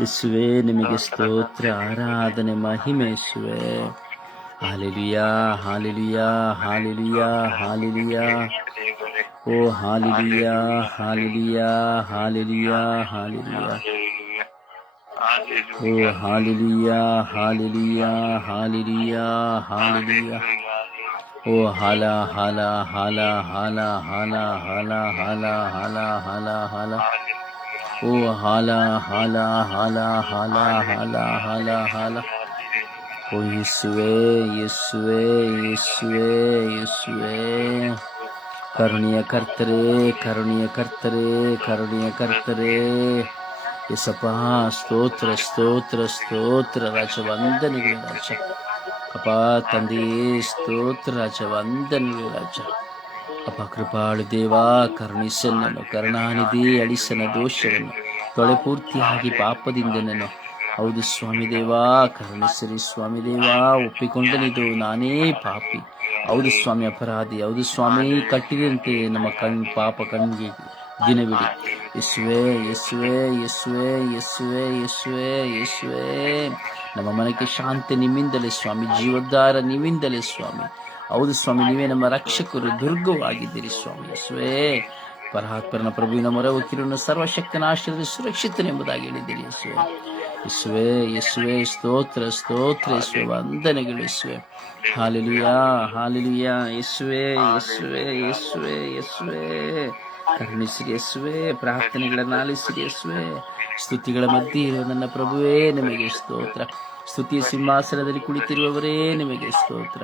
ಯೇಸುವೇ, ನಿಮಗೆ ಸ್ತೋತ್ರ, ಆರಾಧನೆ, ಮಹಿಮೆ ಯೇಸುವೇ. ಹಾಲೆಲೂಯ, ಹಾಲೆಲೂಯ, ಹಾಲೆಲೂಯ, ಹಾಲೆಲೂಯ. ಓ ಹಾಲೆಲೂಯ, ಹಾಲೆಲೂಯ, ಹಾಲೆಲೂಯ, ಹಾಲೆಲೂಯ. ಓ ಹಾಲೆಲೂಯ, ಹಾಲೆಲೂಯ, ಹಾಲೆಲೂಯ, ಹಾಲೆಲೂಯ. ಓ ಹಲ ಹಲ ಹಲ ಹಲ ಹಲ ಹಲ ಹಲ ಹಲ ಹಲ ಹಲ. ಓ ಹಲ ಹಲ ಹಲ ಹಲ ಹಲ ಹಲ ಹಲ. ಓ ಯೇಸುವೇ, ಯೇಸುವೇ, ಯೇಸುವೇ, ಯೇಸುವೇ. ಕರುಣೆಯ ಕರ್ತರೇ, ಕರುಣೆಯ ಕರ್ತರೇ, ಕರುಣೆಯ ಕರ್ತರೇ. ಯೇಸಪ್ಪ ಸ್ತೋತ್ರ, ಸ್ತೋತ್ರ, ಸ್ತೋತ್ರ. ರಾಜ ವಂದನೆಗಳು ರಾಜ. ಅಪ್ಪ ತಂದೆಯೇ ಸ್ತೋತ್ರ ರಾಜ, ವಂದನೆಗಳು ರಾಜ. ಅಪ ಕೃಪಾಳು ದೇವಾ, ಕರುಣಿಸನ್ನನು, ಕರುಣಾನಿಧಿ, ಅಳಿಸನ ದೋಷವನ್ನು ತೊಳೆ ಪೂರ್ತಿಯಾಗಿ ಪಾಪದಿಂದ ನಾನು. ಹೌದು ಸ್ವಾಮಿ ದೇವಾ, ಕರುಣಿಸಿರಿ ಸ್ವಾಮಿ ದೇವಾ, ಒಪ್ಪಿಕೊಂಡನಿದು ನಾನೇ ಪಾಪಿ. ಹೌದು ಸ್ವಾಮಿ, ಅಪರಾಧಿ. ಹೌದು ಸ್ವಾಮಿ, ಕಟ್ಟಿದಂತೆ ನಮ್ಮ ಪಾಪ ಕಣ್ಣಿಗೆ ದಿನವಿಡಿ. ಯೇಸುವೆ, ಯೇಸುವೆ, ಯೇಸುವೆ, ಯೇಸುವೆ, ಯೇಸುವೆ, ಯೇಸುವೆ. ನಮ್ಮ ಮನಕ್ಕೆ ಶಾಂತಿ ನಿಮ್ಮಿಂದಲೇ ಸ್ವಾಮಿ, ಜೀವೋದ್ಧಾರ ನಿಮ್ಮಿಂದಲೇ ಸ್ವಾಮಿ. ಹೌದು ಸ್ವಾಮಿ, ನೀವೇ ನಮ್ಮ ರಕ್ಷಕರು, ದುರ್ಗವಾಗಿದ್ದೀರಿ ಸ್ವಾಮಿ. ಯೇಸುವೆ, ಪರಾತ್ಪರನ ಪ್ರಭುವಿನ ಮೊರೆ ಹೊಕ್ಕಿರನ್ನು ಸರ್ವಶಕ್ತನ ಆಶ್ರಯದಲ್ಲಿ ಸುರಕ್ಷಿತನೆಂಬುದಾಗಿ ಹೇಳಿದ್ದೀರಿ ಯೇಸುವೆ. ಯೇಸುವೆ, ಯೇಸುವೆ, ಸ್ತೋತ್ರ, ಸ್ತೋತ್ರ ಯೇಸುವೆ, ವಂದನೆಗಳು ಯೇಸುವೆ. Hallelujah, hallelujah. ಯೇಸುವೆ, ಯೇಸುವೆ, ಯೇಸುವೆ, ಯೇಸುವೆ, ಕರುಣಿಸಿರಿ ಯೇಸುವೆ, ಪ್ರಾರ್ಥನೆಗಳನ್ನು ಆಲಿಸಿರಿ ಯೇಸುವೆ. ಸ್ತುತಿಗಳ ಮಧ್ಯೆ ಇರುವ ನನ್ನ ಪ್ರಭುವೇ ನಿಮಗೆ ಸ್ತೋತ್ರ. ಸ್ತುತಿಯ ಸಿಂಹಾಸನದಲ್ಲಿ ಕುಳಿತಿರುವವರೇ ನಿಮಗೆ ಸ್ತೋತ್ರ.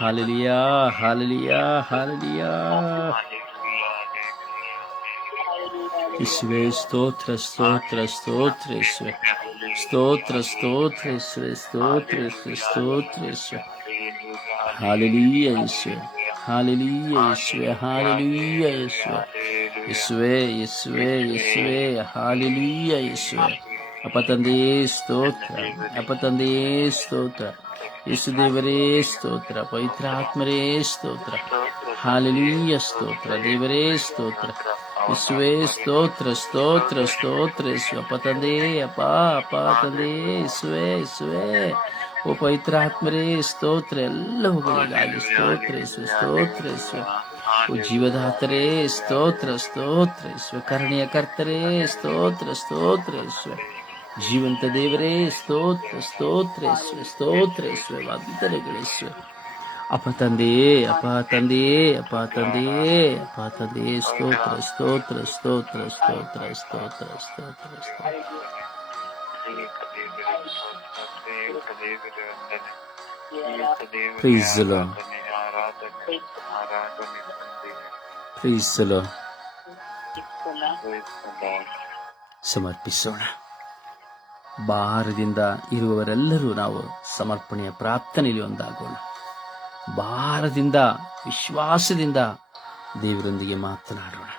Hallelujah, hallelujah, hallelujah. ಯೇಸುವೆ, ಸ್ತೋತ್ರ, ಸ್ತೋತ್ರ, ಸ್ತೋತ್ರ ಯೇಸುವೆ. ಸ್ತೋತ್ರ, ಸ್ತೋತ್ರ ಯೇಸುವೆ, ಸ್ತೋತ್ರ ಯೇಸುವೆ, ಸ್ತೋತ್ರ ಯೇಸುವೆ. ಹಾಲೆಲೂಯಾ ಯೇಸುವೆ, ಹಾಲೆಲೂಯಾ ಯೇಸುವೆ, ಹಾಲೆಲೂಯಾ ಯೇಸುವೆ. ಯೇಸುವೆ, ಯೇಸುವೆ, ಯೇಸುವೆ, ಹಾಲೆಲೂಯಾ ಯೇಸುವೆ. ಅಪ ತಂದೆಯೇ ಸ್ತೋತ್ರ, ಅಪ ತಂದೆಯೇ ಸ್ತೋತ್ರ, ಯೇಸು ದೇವರೇ ಸ್ತೋತ್ರ, ಪವಿತ್ರ ಆತ್ಮರೇ ಸ್ತೋತ್ರ. ಹಾಲೆಲೂಯಾ ಸ್ತೋತ್ರ, ದೇವರೇ ಸ್ತೋತ್ರ. ಯೇಸುವೆ, ಸ್ತೋತ್ರ, ಸ್ತೋತ್ರ, ಸ್ತೋತ್ರ ಯೇಸುವೆ. ಅಪ ತಂದೆ, ಅಪ ಅಪ ತಂದೆ, ಯೇಸುವೆ, ಯೇಸುವೆ. ಓ ಪವಿತ್ರ ಆತ್ಮರೇ ಸ್ತೋತ್ರ, ಎಲ್ಲವುಗಳಿಗಾಗಿ ಸ್ತೋತ್ರ ಯೇಸುವೆ, ಸ್ತೋತ್ರ ಯೇಸುವೆ. ಓ ಜೀವದಾತರೇ ಸ್ತೋತ್ರ, ಸ್ತೋತ್ರ ಯೇಸುವೆ. ಕರುಣೆಯ ಕರ್ತರೇ ಸ್ತೋತ್ರ, ಸ್ತೋತ್ರ ಯೇಸುವೆ. ಜೀವಂತ ದೇವರೇ ಸ್ತೋತ್ರ, ಸ್ತೋತ್ರ ಯೇಸುವೆ, ಸ್ತೋತ್ರ ಯೇಸುವೆ, ವಂದನೆಗಳು ಯೇಸುವೆ. ಅಪ ತಂದೆಯೇ, ಅಪ ತಂದೆಯೇ, ಅಪ ತಂದೆಯೇ, ಅಪ ತಂದೆಯೇ, ಸ್ತೋತ್ರ, ಸ್ತೋತ್ರ, ಸ್ತೋತ್ರ, ಸ್ತೋತ್ರ, ಸ್ತೋತ್ರ, ಸ್ತೋತ್ರ, ಸ್ತೋತ್ರ. Praise the Lord. Praise the Lord. ಸಮರ್ಪಿಸೋಣ. ಭಾರದಿಂದ ಇರುವವರೆಲ್ಲರೂ ನಾವು ಸಮರ್ಪಣೆಯ ಪ್ರಾರ್ಥನೆಯಲ್ಲಿ ಒಂದಾಗೋಣ. ಭಾರದಿಂದ, ವಿಶ್ವಾಸದಿಂದ ದೇವರೊಂದಿಗೆ ಮಾತನಾಡೋಣ.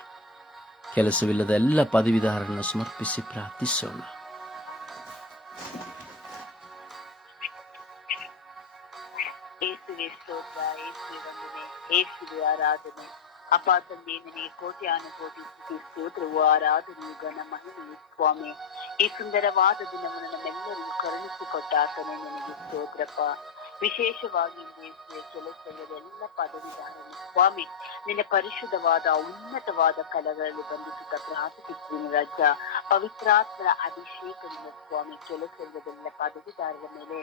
ಕೆಲಸವಿಲ್ಲದ ಎಲ್ಲ ಪದವಿದಾರರನ್ನು ಸಮರ್ಪಿಸಿ ಪ್ರಾರ್ಥಿಸೋಣ. ಯೇಸುವೆ ಸ್ತೋತ್ರ, ಯೇಸುವೆ ವಂದನೆ, ಯೇಸುವೆ ಆರಾಧನೆ. ಅಪ್ಪ ತಂದೆ, ನಿನಗೆ ಕೋಟ್ಯಾನುಕೋಟಿ ಸ್ತೋತ್ರವು, ಆರಾಧನೆಯು, ಘನ ಮಹಿಮೆಯು ಸ್ವಾಮಿ. ಈ ಸುಂದರವಾದ ದಿನವನ್ನು ನಮ್ಮೆಲ್ಲರಿಗೂ ಕರುಣಿಸಿಕೊಟ್ಟ ಆತನೇ ನಿನಗೆ ಸ್ತೋತ್ರಪ್ಪ. ವಿಶೇಷವಾಗಿ ಕೆಲಸದ ಎಲ್ಲ ಪದವಿದಾರರು ಸ್ವಾಮಿ, ನಿನ್ನ ಪರಿಶುದ್ಧವಾದ ಉನ್ನತವಾದ ಕಲಗಳಲ್ಲಿ ಬಂಧಿಸುತ್ತಾ ಪ್ರಾರ್ಥಿಸುತ್ತೀನಿ ರಾಜ. ಪವಿತ್ರಾತ್ಮನ ಅಭಿಷೇಕದಿಂದ ಸ್ವಾಮಿ ಕೆಲಸದ ಪದವಿದಾರರ ಮೇಲೆ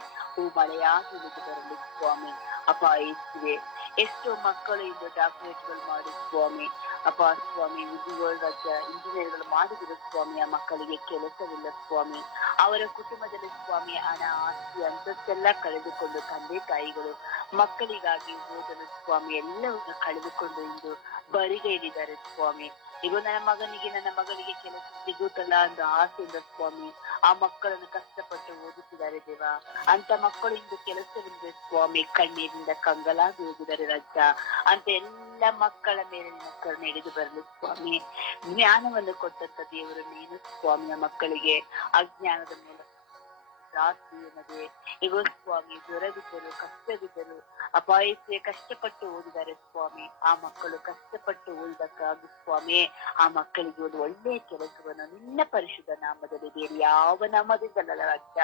ಮಳೆಯಾಗಿ ಇಳಿದು ಬರಲಿ ಸ್ವಾಮಿ. ಅಪ್ಪ ಯೇಸುವೆ, ಎಷ್ಟೋ ಮಕ್ಕಳು ಇಂದು ಡಾಕ್ಟರೇಟ್ಗಳು ಮಾಡಿ ಸ್ವಾಮಿ, ಅಪ್ಪ ಸ್ವಾಮಿ, ವಿಧಿಗಳು ರಾಜ, ಇಂಜಿನಿಯರ್ಗಳು ಮಾಡಿದ್ರು ಸ್ವಾಮಿ. ಆ ಮಕ್ಕಳಿಗೆ ಕೆಲಸವಿಲ್ಲ ಸ್ವಾಮಿ. ಅವರ ಕುಟುಂಬದಲ್ಲಿ ಸ್ವಾಮಿ ಹಣ, ಆಸ್ತಿ, ಅಂತಸ್ತೆಲ್ಲ ಕಳೆದುಕೊಂಡು ತಂದೆ ತಾಯಿಗಳು ಮಕ್ಕಳಿಗಾಗಿ ಓದಲು ಸ್ವಾಮಿ ಎಲ್ಲವನ್ನು ಕಳೆದುಕೊಂಡು ಇಂದು ಬರಿಗೈದಿದ್ದಾರೆ ಸ್ವಾಮಿ. ಈಗ ನನ್ನ ಮಗಳಿಗೆ ಕೆಲಸ ಸಿಗುತ್ತಲ್ಲ ಅಂತ ಆಸೆಯಿಂದ ಸ್ವಾಮಿ ಆ ಮಕ್ಕಳನ್ನು ಕಷ್ಟಪಟ್ಟು ಓದಿಸಿದ್ದಾರೆ ದೇವ. ಅಂತ ಮಕ್ಕಳು ಇಂದು ಕೆಲಸವಿಲ್ಲದೆ ಸ್ವಾಮಿ ಕಣ್ಣೀರಿಂದ ಕಂಗಲಾಗಿ ಹೋಗಿದ್ದಾರೆ ರಾಜ. ಅಂತ ಎಲ್ಲ ಮಕ್ಕಳ ಮೇಲೆ ನಿನ್ನ ಕರುಣೆ ಹಿಡಿದು ಬರಲಿ ಸ್ವಾಮಿ. ಜ್ಞಾನವನ್ನು ಕೊಟ್ಟಂತ ದೇವರು ನೀನು ಸ್ವಾಮಿ. ಆ ಮಕ್ಕಳಿಗೆ ಅಜ್ಞಾನದ ಮೇಲೆ ರಾತ್ರಿ ಏನದೆ ಈಗ ಸ್ವಾಮಿ ಜ್ವರವಿದ್ದರು, ಕಷ್ಟವಿದ್ದರು, ಅಪಾಯಕ್ಕೆ ಕಷ್ಟಪಟ್ಟು ಓದಿದ್ದಾರೆ ಸ್ವಾಮಿ. ಆ ಮಕ್ಕಳು ಕಷ್ಟಪಟ್ಟು ಓದಕ್ಕಾಗಿ ಸ್ವಾಮಿ ಆ ಮಕ್ಕಳಿಗೆ ಒಂದು ಒಳ್ಳೆಯ ಕೆಲಸವನ್ನು ನಿನ್ನ ಪರಿಶುದ್ಧ ನಾಮದಲ್ಲಿ, ಬೇರೆ ಯಾವ ನಾಮದಿಂದಲ್ಲ ರಾಜ್ಯ,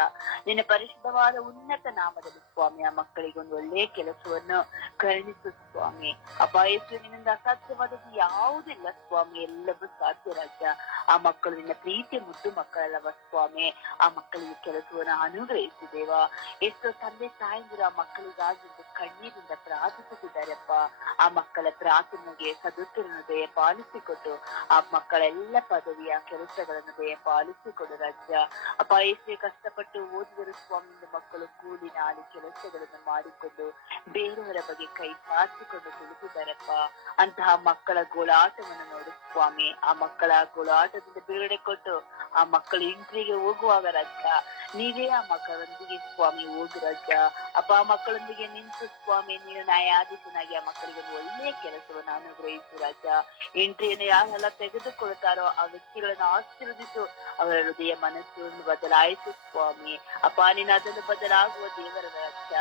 ನಿನ್ನ ಪರಿಶುದ್ಧವಾದ ಉನ್ನತ ನಾಮದಲ್ಲಿ ಸ್ವಾಮಿ ಆ ಮಕ್ಕಳಿಗೆ ಒಂದು ಒಳ್ಳೆಯ ಕೆಲಸವನ್ನು ಕರುಣಿಸು ಸ್ವಾಮಿ. ಅಪಾಯಕ್ಕೆ ನಿನ್ನಿಂದ ಅಸಾಧ್ಯವಾದದ್ದು ಯಾವುದಿಲ್ಲ ಸ್ವಾಮಿ, ಎಲ್ಲವೂ ಸಾಧ್ಯ ರಾಜ್ಯ. ಆ ಮಕ್ಕಳು ನಿನ್ನ ಪ್ರೀತಿ ಮುದ್ದು ಮಕ್ಕಳಲ್ಲವ ಸ್ವಾಮಿ. ಆ ಮಕ್ಕಳಿಗೆ ಕೆಲಸವನ್ನು ಅನುಗ್ರಹಿಸಿದೇವ. ಎಷ್ಟೋ ತಂದೆ ತಾಯಂದಿರು ಆ ಮಕ್ಕಳಿಗಾಗಿ ಕಣ್ಣೀರಿಂದ ಪ್ರಾರ್ಥಿಸುತ್ತಿದ್ದಾರಪ್ಪ. ಆ ಮಕ್ಕಳ ಪ್ರಾರ್ಥನೆಗೆ ಸದುತ್ತರನ್ನು ದಯ ಪಾಲಿಸಿಕೊಟ್ಟು ಆ ಮಕ್ಕಳೆಲ್ಲ ಪದವಿಯ ಕೆಲಸಗಳನ್ನು ದಯ ಪಾಲಿಸಿಕೊಡು ರಾಜ್ಯ. ಅಪಾಯಕ್ಕೆ ಕಷ್ಟಪಟ್ಟು ಓದಿದರು ಸ್ವಾಮಿ. ಮಕ್ಕಳು ಕೂಲಿ ನಾಲಿ ಕೆಲಸಗಳನ್ನು ಮಾಡಿಕೊಂಡು ಬೇರೆಯವರ ಬಗ್ಗೆ ಕೈ ಚಾಚಿಕೊಂಡು ಕುಳಿತಿದ್ದಾರಪ್ಪ. ಅಂತಹ ಮಕ್ಕಳ ಗೋಳಾಟವನ್ನು ನೋಡು ಸ್ವಾಮಿ. ಆ ಮಕ್ಕಳ ಗೋಳಾಟದಿಂದ ಬಿಡುಗಡೆ ಕೊಟ್ಟು ಆ ಮಕ್ಕಳು ಇಂಟ್ರಿಗೆ ಹೋಗುವಾಗ ರಾಜ್ಯ ನೀವೇ ನೀವೇ ಆ ಮಕ್ಕಳೊಂದಿಗೆ ಸ್ವಾಮಿ ಹೋಗಿ ರಾಜ. ಅಪ್ಪ ಆ ಮಕ್ಕಳೊಂದಿಗೆ ನಿಂತು ಸ್ವಾಮಿ ನೀನು ನ್ಯಾಯಾಧೀಶನಾಗಿ ಆ ಮಕ್ಕಳಿಗೆ ಒಂದು ಒಳ್ಳೆಯ ಕೆಲಸವನ್ನು ಅನುಗ್ರಹಿಸು ರಾಜ. ಎಂಟ್ರಿಯನ್ನು ಯಾರೆಲ್ಲ ತೆಗೆದುಕೊಳ್ತಾರೋ ಆ ವ್ಯಕ್ತಿಗಳನ್ನು ಆಶೀರ್ವದಿಸು, ಅವರ ಹೃದಯ ಮನಸ್ಸನ್ನು ಬದಲಾಯಿಸು ಸ್ವಾಮಿ. ಅಪ್ಪ ನೀನು ಅದನ್ನು ಬದಲಾಗುವ ದೇವರ ರಾಜ.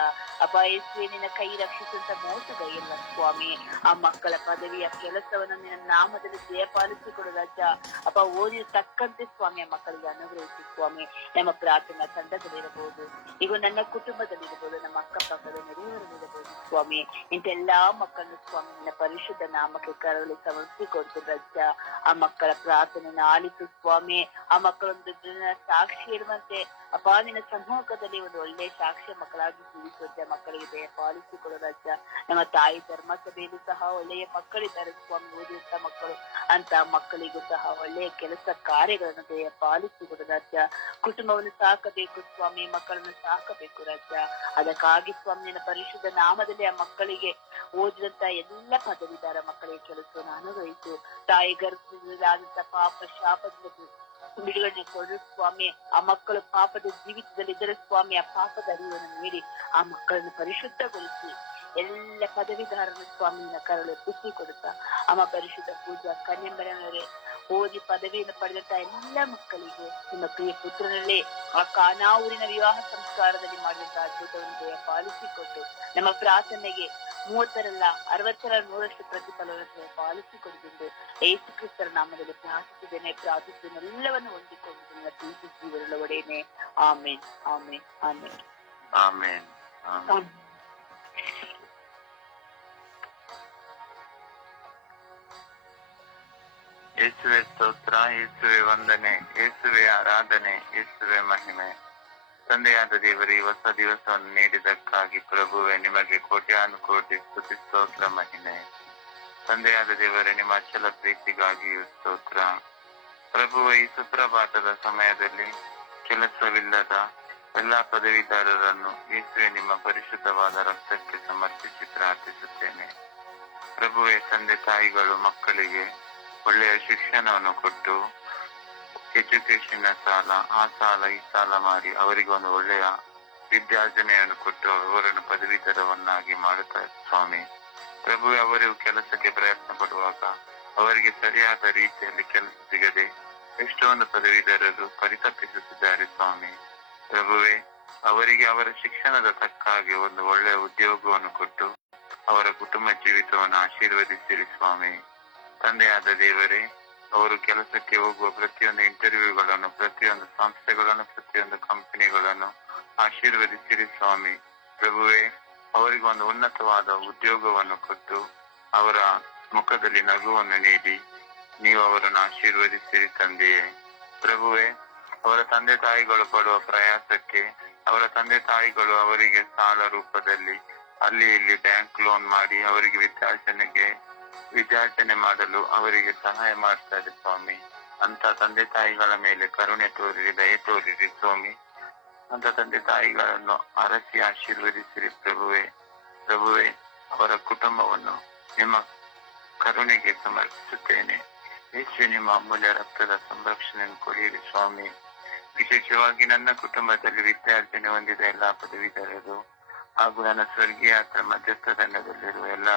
ಅಪ್ಪ ಯೇಸುವೆ ನಿನ್ನ ಕೈ ರಕ್ಷಿಸುವಂತ ಮೋಸದ ಇಲ್ಲ ಸ್ವಾಮಿ. ಆ ಮಕ್ಕಳ ಪದವಿಯ ಕೆಲಸವನ್ನು ನಿನ್ನ ನಾಮದಲ್ಲಿ ಜಯಪಾಲಿಸಿಕೊಡು ರಾಜ. ಅಪ್ಪ ಓದಿದ ತಕ್ಕಂತೆ ಸ್ವಾಮಿ ಆ ಮಕ್ಕಳಿಗೆ ಅನುಗ್ರಹಿಸಿ ಸ್ವಾಮಿ. ನಮ್ಮ ಪ್ರಾರ್ಥನಾ ತಂಡದಲ್ಲಿರಬಹುದು, ಈಗ ನನ್ನ ಕುಟುಂಬದಲ್ಲಿರಬಹುದು, ನಮ್ಮ ಅಕ್ಕಪಕ್ಕದ ನೆರೆಯವರಲ್ಲಿರಬಹುದು ಸ್ವಾಮಿ. ಇಂತೆಲ್ಲಾ ಮಕ್ಕಳನ್ನು ಸ್ವಾಮಿ ನಿನ್ನ ಪರಿಶುದ್ಧ ನಾಮಕ್ಕೆ ಕರಳಿ ಸಮರ್ಪಿಸಿಕೊಡ್ತು ರಾಜ. ಆ ಮಕ್ಕಳ ಪ್ರಾರ್ಥನೆಯನ್ನು ಆಲಿಸು ಸ್ವಾಮಿ. ಆ ಮಕ್ಕಳೊಂದು ಸಾಕ್ಷಿ ಇರುವಂತೆ ಅಪ್ಪ ನಿನ್ನ ಸಮ್ಮುಖದಲ್ಲಿ ಒಂದು ಒಳ್ಳೆಯ ಸಾಕ್ಷ್ಯ ಮಕ್ಕಳಾಗಿ ಜೀವಿಸುವಂತೆ ಮಕ್ಕಳಿಗೆ ದಯ ಪಾಲಿಸಿಕೊಡು ರಾಜ. ನಮ್ಮ ತಾಯಿ ಧರ್ಮಸಭೆಯಲ್ಲೂ ಸಹ ಒಳ್ಳೆಯ ಮಕ್ಕಳಿದ್ದಾರೆ ಸ್ವಾಮಿ, ಓದಿದಂತ ಮಕ್ಕಳು. ಅಂತ ಮಕ್ಕಳಿಗೂ ಸಹ ಒಳ್ಳೆಯ ಕೆಲಸ ಕಾರ್ಯಗಳನ್ನು ದಯ ಪಾಲಿಸಿಕೊಡು ರಾಜ. ಕುಟುಂಬವನ್ನು ಸಾಕಬೇಕು ಸ್ವಾಮಿ, ಮಕ್ಕಳನ್ನು ಸಾಕಬೇಕು ರಾಜ. ಅದಕ್ಕಾಗಿ ಸ್ವಾಮಿ ನಿನ್ನ ಪರಿಶುದ್ಧ ನಾಮದಲ್ಲಿ ಆ ಮಕ್ಕಳಿಗೆ ಓದಿದಂತ ಎಲ್ಲ ಪದವಿದಾರ ಮಕ್ಕಳಿಗೆ ಕೆಲಸವನ್ನು ಅನುಗ್ರಹಿಸು. ತಾಯಿ ಗರ್ಭದಿಂದಾದಂತ ಪಾಪ ಶಾಪದಿಂದ ಬಿಡುಗಡೆ ಕೊಡು ಸ್ವಾಮಿ. ಆ ಮಕ್ಕಳು ಪಾಪದ ಜೀವಿತದಲ್ಲಿ ಇದ್ದರೆ ಸ್ವಾಮಿ ಆ ಪಾಪದ ಅರಿವನ್ನು ನೀಡಿ ಆ ಮಕ್ಕಳನ್ನು ಪರಿಶುದ್ಧಗೊಳಿಸಿ ಎಲ್ಲ ಪದವಿದಾರರು ಸ್ವಾಮಿನ ಕರಳು ತುಟ್ಟಿ ಕೊಡುತ್ತಾ ಅಮ್ಮ ಪರಿಶುದ್ಧ ಪೂಜಾ ಕನ್ಯಂಬರವರೇ ಓದಿ ಪದವಿಯನ್ನು ಪಡೆದಂತ ಎಲ್ಲ ಮಕ್ಕಳಿಗೂ ನಿಮ್ಮ ಪ್ರಿಯ ಪುತ್ರನಲ್ಲೇ ಆ ಕಾನಾವೂರಿನ ವಿವಾಹ ಸಂಸ್ಕಾರದಲ್ಲಿ ಮಾಡಿದಂತಹ ಅದ್ಭುತವನ್ನು ದಯ ಪಾಲಿಸಿಕೊಟ್ಟು ನಮ್ಮ ಪ್ರಾರ್ಥನೆಗೆ 30ರಲ್ಲ 60ರ 100ರಷ್ಟು ಪ್ರತಿಫಲವನ್ನು ಪಾಲಿಸಿಕೊಡುವುದು ಯೇಸು ಕ್ರಿಸ್ತರ ನಾಮದಲ್ಲಿ ಪ್ರಾರ್ಥಿಸಿದ್ದೇನೆ ಎಲ್ಲವನ್ನು ಹೊಂದಿಕೊಂಡು ನನ್ನ ಪ್ರೀತಿ ಜೀವನದ ಒಡೆಯನೆ. ಆಮೇನ್ ಆಮೇನ್ ಆಮೇನ್ ಆಮೇನ್ ಆಮೇನ್. ಯೇಸುವೆ ಸ್ತೋತ್ರ, ಯೇಸುವೆ ವಂದನೆ, ಯೇಸುವೆ ಆರಾಧನೆ, ಯೇಸುವೆ ಮಹಿಮೆ. ತಂದೆಯಾದ ದೇವರೇ, ಈ ಹೊಸ ದಿವಸವನ್ನು ನೀಡಿದ್ದಕ್ಕಾಗಿ ಪ್ರಭುವೆ ನಿಮಗೆ ಕೋಟ್ಯಾನುಕೋಟಿ ಸ್ತುತಿ ಸ್ತೋತ್ರ ಮಹಿಮೆ. ತಂದೆಯಾದ ದೇವರೇ, ನಿಮ್ಮ ಅಚಲ ಪ್ರೀತಿಗಾಗಿಯೂ ಸ್ತೋತ್ರ. ಪ್ರಭುವೆ, ಈ ಸುಪ್ರಭಾತದ ಸಮಯದಲ್ಲಿ ಕೆಲಸವಿಲ್ಲದ ಎಲ್ಲಾ ಪದವೀಧರರನ್ನು ಯೇಸುವೆ ನಿಮ್ಮ ಪರಿಶುದ್ಧವಾದ ರಕ್ತಕ್ಕೆ ಸಮರ್ಪಿಸಿ ಪ್ರಾರ್ಥಿಸುತ್ತೇನೆ. ಪ್ರಭುವೆ, ತಂದೆ ತಾಯಿಗಳು ಮಕ್ಕಳಿಗೆ ಒಳ್ಳೆಯ ಶಿಕ್ಷಣವನ್ನು ಕೊಟ್ಟು ಎಜುಕೇಶನ್ ಸಾಲ ಆ ಸಾಲ ಈ ಸಾಲ ಮಾಡಿ ಅವರಿಗೆ ಒಂದು ಒಳ್ಳೆಯ ವಿದ್ಯಾರ್ಜನೆಯನ್ನು ಕೊಟ್ಟು ಅವರನ್ನು ಪದವೀಧರವನ್ನಾಗಿ ಮಾಡುತ್ತಾರೆ ಸ್ವಾಮಿ. ಪ್ರಭುವೆ, ಅವರು ಕೆಲಸಕ್ಕೆ ಪ್ರಯತ್ನ ಪಡುವಾಗ ಅವರಿಗೆ ಸರಿಯಾದ ರೀತಿಯಲ್ಲಿ ಕೆಲಸ ಸಿಗದೆ ಎಷ್ಟೊಂದು ಪದವೀಧರರು ಪರಿತಪಿಸುತ್ತಿದ್ದಾರೆ ಸ್ವಾಮಿ. ಪ್ರಭುವೆ, ಅವರಿಗೆ ಅವರ ಶಿಕ್ಷಣದ ತಕ್ಕ ಹಾಗೆ ಒಂದು ಒಳ್ಳೆಯ ಉದ್ಯೋಗವನ್ನು ಕೊಟ್ಟು ಅವರ ಕುಟುಂಬ ಜೀವಿತವನ್ನು ಆಶೀರ್ವದಿಸಿರಿ ಸ್ವಾಮಿ. ತಂದೆಯಾದ ದೇವರೇ, ಅವರು ಕೆಲಸಕ್ಕೆ ಹೋಗುವ ಪ್ರತಿಯೊಂದು ಇಂಟರ್ವ್ಯೂಗಳನ್ನು, ಪ್ರತಿಯೊಂದು ಸಂಸ್ಥೆಗಳನ್ನು, ಪ್ರತಿಯೊಂದು ಕಂಪನಿಗಳನ್ನು ಆಶೀರ್ವದಿಸಿರಿ ಸ್ವಾಮಿ. ಪ್ರಭುವೆ, ಅವರಿಗೆ ಒಂದು ಉನ್ನತವಾದ ಉದ್ಯೋಗವನ್ನು ಕೊಟ್ಟು ಅವರ ಮುಖದಲ್ಲಿ ನಗುವನ್ನು ನೀಡಿ ನೀವು ಅವರನ್ನು ಆಶೀರ್ವದಿಸಿರಿ ತಂದೆಯೇ. ಪ್ರಭುವೆ, ಅವರ ತಂದೆ ತಾಯಿಗಳು ಪಡುವ ಪ್ರಯಾಸಕ್ಕೆ ಅವರ ತಂದೆ ತಾಯಿಗಳು ಅವರಿಗೆ ಸಾಲ ರೂಪದಲ್ಲಿ ಅಲ್ಲಿ ಇಲ್ಲಿ ಬ್ಯಾಂಕ್ ಲೋನ್ ಮಾಡಿ ಅವರಿಗೆ ವಿದ್ಯಾರ್ಜನೆ ಮಾಡಲು ಅವರಿಗೆ ಸಹಾಯ ಮಾಡ್ತಾರೆ ಸ್ವಾಮಿ. ಅಂತ ತಂದೆ ತಾಯಿಗಳ ಮೇಲೆ ಕರುಣೆ ತೋರಿರಿ, ದಯೆ ತೋರಿರಿ ಸ್ವಾಮಿ. ಅಂತ ತಂದೆ ತಾಯಿಗಳನ್ನು ಅರಸಿ ಆಶೀರ್ವದಿಸಿರಿ ಪ್ರಭುವೆ. ಪ್ರಭುವೆ, ಅವರ ಕುಟುಂಬವನ್ನು ನಿಮ್ಮ ಕರುಣೆಗೆ ಸಮರ್ಪಿಸುತ್ತೇನೆ. ಯೇಸು ನಿಮ್ಮ ಅಮೂಲ್ಯ ರಕ್ತದ ಸಂರಕ್ಷಣೆಯನ್ನು ಕೊಡಿರಿ ಸ್ವಾಮಿ. ವಿಶೇಷವಾಗಿ ನನ್ನ ಕುಟುಂಬದಲ್ಲಿ ವಿದ್ಯಾರ್ಜನೆ ಹೊಂದಿದ ಎಲ್ಲಾ ಪದವೀಧರರು ಹಾಗೂ ನನ್ನ ಸ್ವರ್ಗೀಯ ಮಧ್ಯಸ್ಥ ತಂಡದಲ್ಲಿರುವ ಎಲ್ಲಾ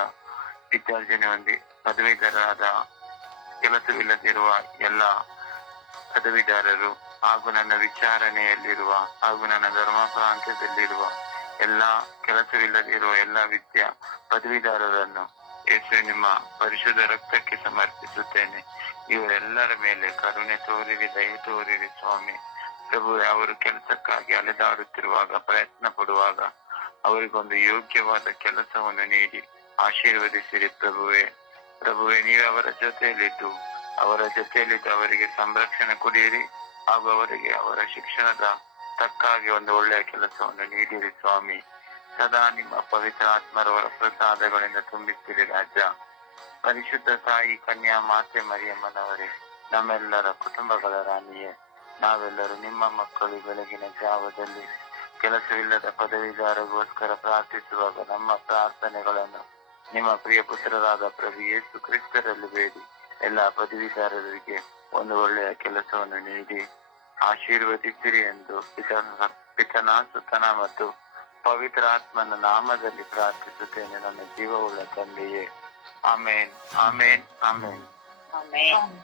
ವಿದ್ಯಾರ್ಜನೆ ಹೊಂದಿ ಪದವೀಧರರಾದ ಕೆಲಸವಿಲ್ಲದಿರುವ ಎಲ್ಲ ಪದವೀಧರರು ಹಾಗೂ ನನ್ನ ವಿಚಾರಣೆಯಲ್ಲಿರುವ ಹಾಗೂ ನನ್ನ ಧರ್ಮ ಪ್ರಾಂತ್ಯದಲ್ಲಿರುವ ಎಲ್ಲಾ ಕೆಲಸವಿಲ್ಲದಿರುವ ಎಲ್ಲಾ ಪದವೀಧರರನ್ನು ಯೇಸು ನಿಮ್ಮ ಪರಿಶುದ್ಧ ರಕ್ತಕ್ಕೆ ಸಮರ್ಪಿಸುತ್ತೇನೆ. ಇವರೆಲ್ಲರ ಮೇಲೆ ಕರುಣೆ ತೋರಿರಿ, ದಯೆ ತೋರಿರಿ ಸ್ವಾಮಿ. ಪ್ರಭುವೆ, ಅವರು ಕೆಲಸಕ್ಕಾಗಿ ಅಲೆದಾಡುತ್ತಿರುವಾಗ, ಪ್ರಯತ್ನ ಪಡುವಾಗ ಅವರಿಗೊಂದು ಯೋಗ್ಯವಾದ ಕೆಲಸವನ್ನು ನೀಡಿ ಆಶೀರ್ವದಿಸಿರಿ ಪ್ರಭುವೆ. ಪ್ರಭುವೆ, ನೀವೇ ಅವರ ಜೊತೆಯಲ್ಲಿದ್ದು ಅವರಿಗೆ ಸಂರಕ್ಷಣೆ ಕೊಡಿರಿ ಹಾಗೂ ಅವರಿಗೆ ಅವರ ಶಿಕ್ಷಣದ ತಕ್ಕಾಗಿ ಒಂದು ಒಳ್ಳೆಯ ಕೆಲಸವನ್ನು ನೀಡಿರಿ ಸ್ವಾಮಿ. ಸದಾ ನಿಮ್ಮ ಪವಿತ್ರ ಆತ್ಮರವರ ಪ್ರಸಾದಗಳಿಂದ ತುಂಬಿಸಿರಿ ರಾಜ. ಪರಿಶುದ್ಧ ತಾಯಿ ಕನ್ಯಾ ಮಾತೆ ಮರಿಯಮ್ಮನವರೇ, ನಮ್ಮೆಲ್ಲರ ಕುಟುಂಬಗಳ ರಾಣಿಯೇ, ನಾವೆಲ್ಲರೂ ನಿಮ್ಮ ಮಕ್ಕಳು ಬೆಳಗಿನ ಜಾವದಲ್ಲಿ ಕೆಲಸವಿಲ್ಲದ ಪದವೀಧರರಿಗೋಸ್ಕರ ಪ್ರಾರ್ಥಿಸುವಾಗ ನಮ್ಮ ಪ್ರಾರ್ಥನೆಗಳನ್ನು ನಿಮ್ಮ ಪ್ರಿಯ ಪುತ್ರರಾದ ಪ್ರಭು ಯೇಸು ಕ್ರಿಸ್ತರಲ್ಲಿ ಬೇಡಿ ಎಲ್ಲಾ ಪದವೀಧರರಿಗೆ ಒಂದು ಒಳ್ಳೆಯ ಕೆಲಸವನ್ನು ನೀಡಿ ಆಶೀರ್ವದಿಸಿರಿ ಎಂದು ಪಿತನ ಸುತನ ಮತ್ತು ಪವಿತ್ರಾತ್ಮನ ನಾಮದಲ್ಲಿ ಪ್ರಾರ್ಥಿಸುತ್ತೇನೆ ನನ್ನ ಜೀವವುಳ್ಳ ತಂದೆಯೇ. ಆಮೇನ್, ಆಮೇನ್, ಆಮೇನ್. ಆಮೆನ್.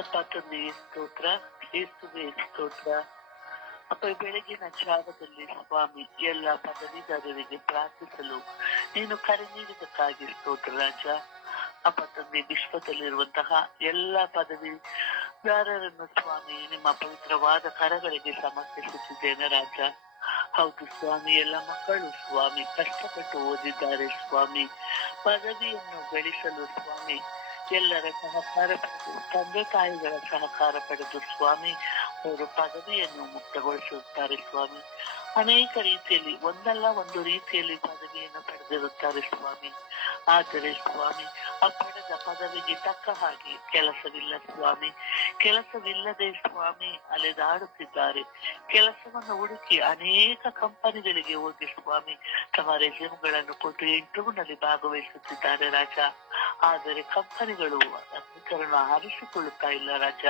ಅಪ್ಪ ತಂದೆಯೇ ಸ್ತೋತ್ರ, ಯೇಸುವೇ ಸ್ತೋತ್ರ. ಅಪ್ಪ ಬೆಳಗಿನ ಜಾವದಲ್ಲಿ ಸ್ವಾಮಿ ಎಲ್ಲ ಪದವೀಧರರಿಗೆ ಪ್ರಾರ್ಥಿಸಲು ನೀನು ಕರೆ ನೀಡಿದಕ್ಕಾಗಿ ಸ್ತೋತ್ರ ರಾಜ. ಅಪ್ಪ ತಂದೆ ವಿಶ್ವದಲ್ಲಿರುವಂತಹ ಎಲ್ಲ ಪದವೀಧರರನ್ನು ಸ್ವಾಮಿ ನಿಮ್ಮ ಪವಿತ್ರವಾದ ಕರಗಳಿಗೆ ಸಮರ್ಪಿಸುತ್ತಿದ್ದೇನೆ ರಾಜ. ಹೌದು ಸ್ವಾಮಿ, ಎಲ್ಲ ಮಕ್ಕಳು ಸ್ವಾಮಿ ಕಷ್ಟಪಟ್ಟು ಓದಿದ್ದಾರೆ ಸ್ವಾಮಿ. ಪದವಿಯನ್ನು ಗಳಿಸಲು ಸ್ವಾಮಿ ಎಲ್ಲರ ಸಹಕಾರ ಪಡೆದು, ತಂದೆ ತಾಯಿಗಳ ಸಹಕಾರ ಪಡೆದು ಸ್ವಾಮಿ ಅವರು ಪದವಿಯನ್ನು ಮುಕ್ತಗೊಳಿಸುತ್ತಾರೆ ಸ್ವಾಮಿ. ಅನೇಕ ರೀತಿಯಲ್ಲಿ ಒಂದಲ್ಲ ಒಂದು ರೀತಿಯಲ್ಲಿ ಪದವಿಯನ್ನು ಪಡೆದಿರುತ್ತಾರೆ ಸ್ವಾಮಿ. ಆದರೆ ಸ್ವಾಮಿ ಆ ಪಡೆದ ಪದವಿಗೆ ತಕ್ಕ ಹಾಗೆ ಕೆಲಸವಿಲ್ಲ ಸ್ವಾಮಿ. ಕೆಲಸವಿಲ್ಲದೆ ಸ್ವಾಮಿ ಅಲೆದಾಡುತ್ತಿದ್ದಾರೆ. ಕೆಲಸವನ್ನು ಹುಡುಕಿ ಅನೇಕ ಕಂಪನಿಗಳಿಗೆ ಹೋಗಿ ಸ್ವಾಮಿ ತಮ್ಮ ರೆಸ್ಯೂಮ್ಗಳನ್ನು ಕೊಟ್ಟು ಇಂಟರ್ವ್ಯೂನಲ್ಲಿ ಭಾಗವಹಿಸುತ್ತಿದ್ದಾರೆ ರಾಜ. ಆದರೆ ಕಂಪನಿಗಳು ಅನೇಕರನ್ನು ಆರಿಸಿಕೊಳ್ಳುತ್ತಾ ಇಲ್ಲ ರಾಜ.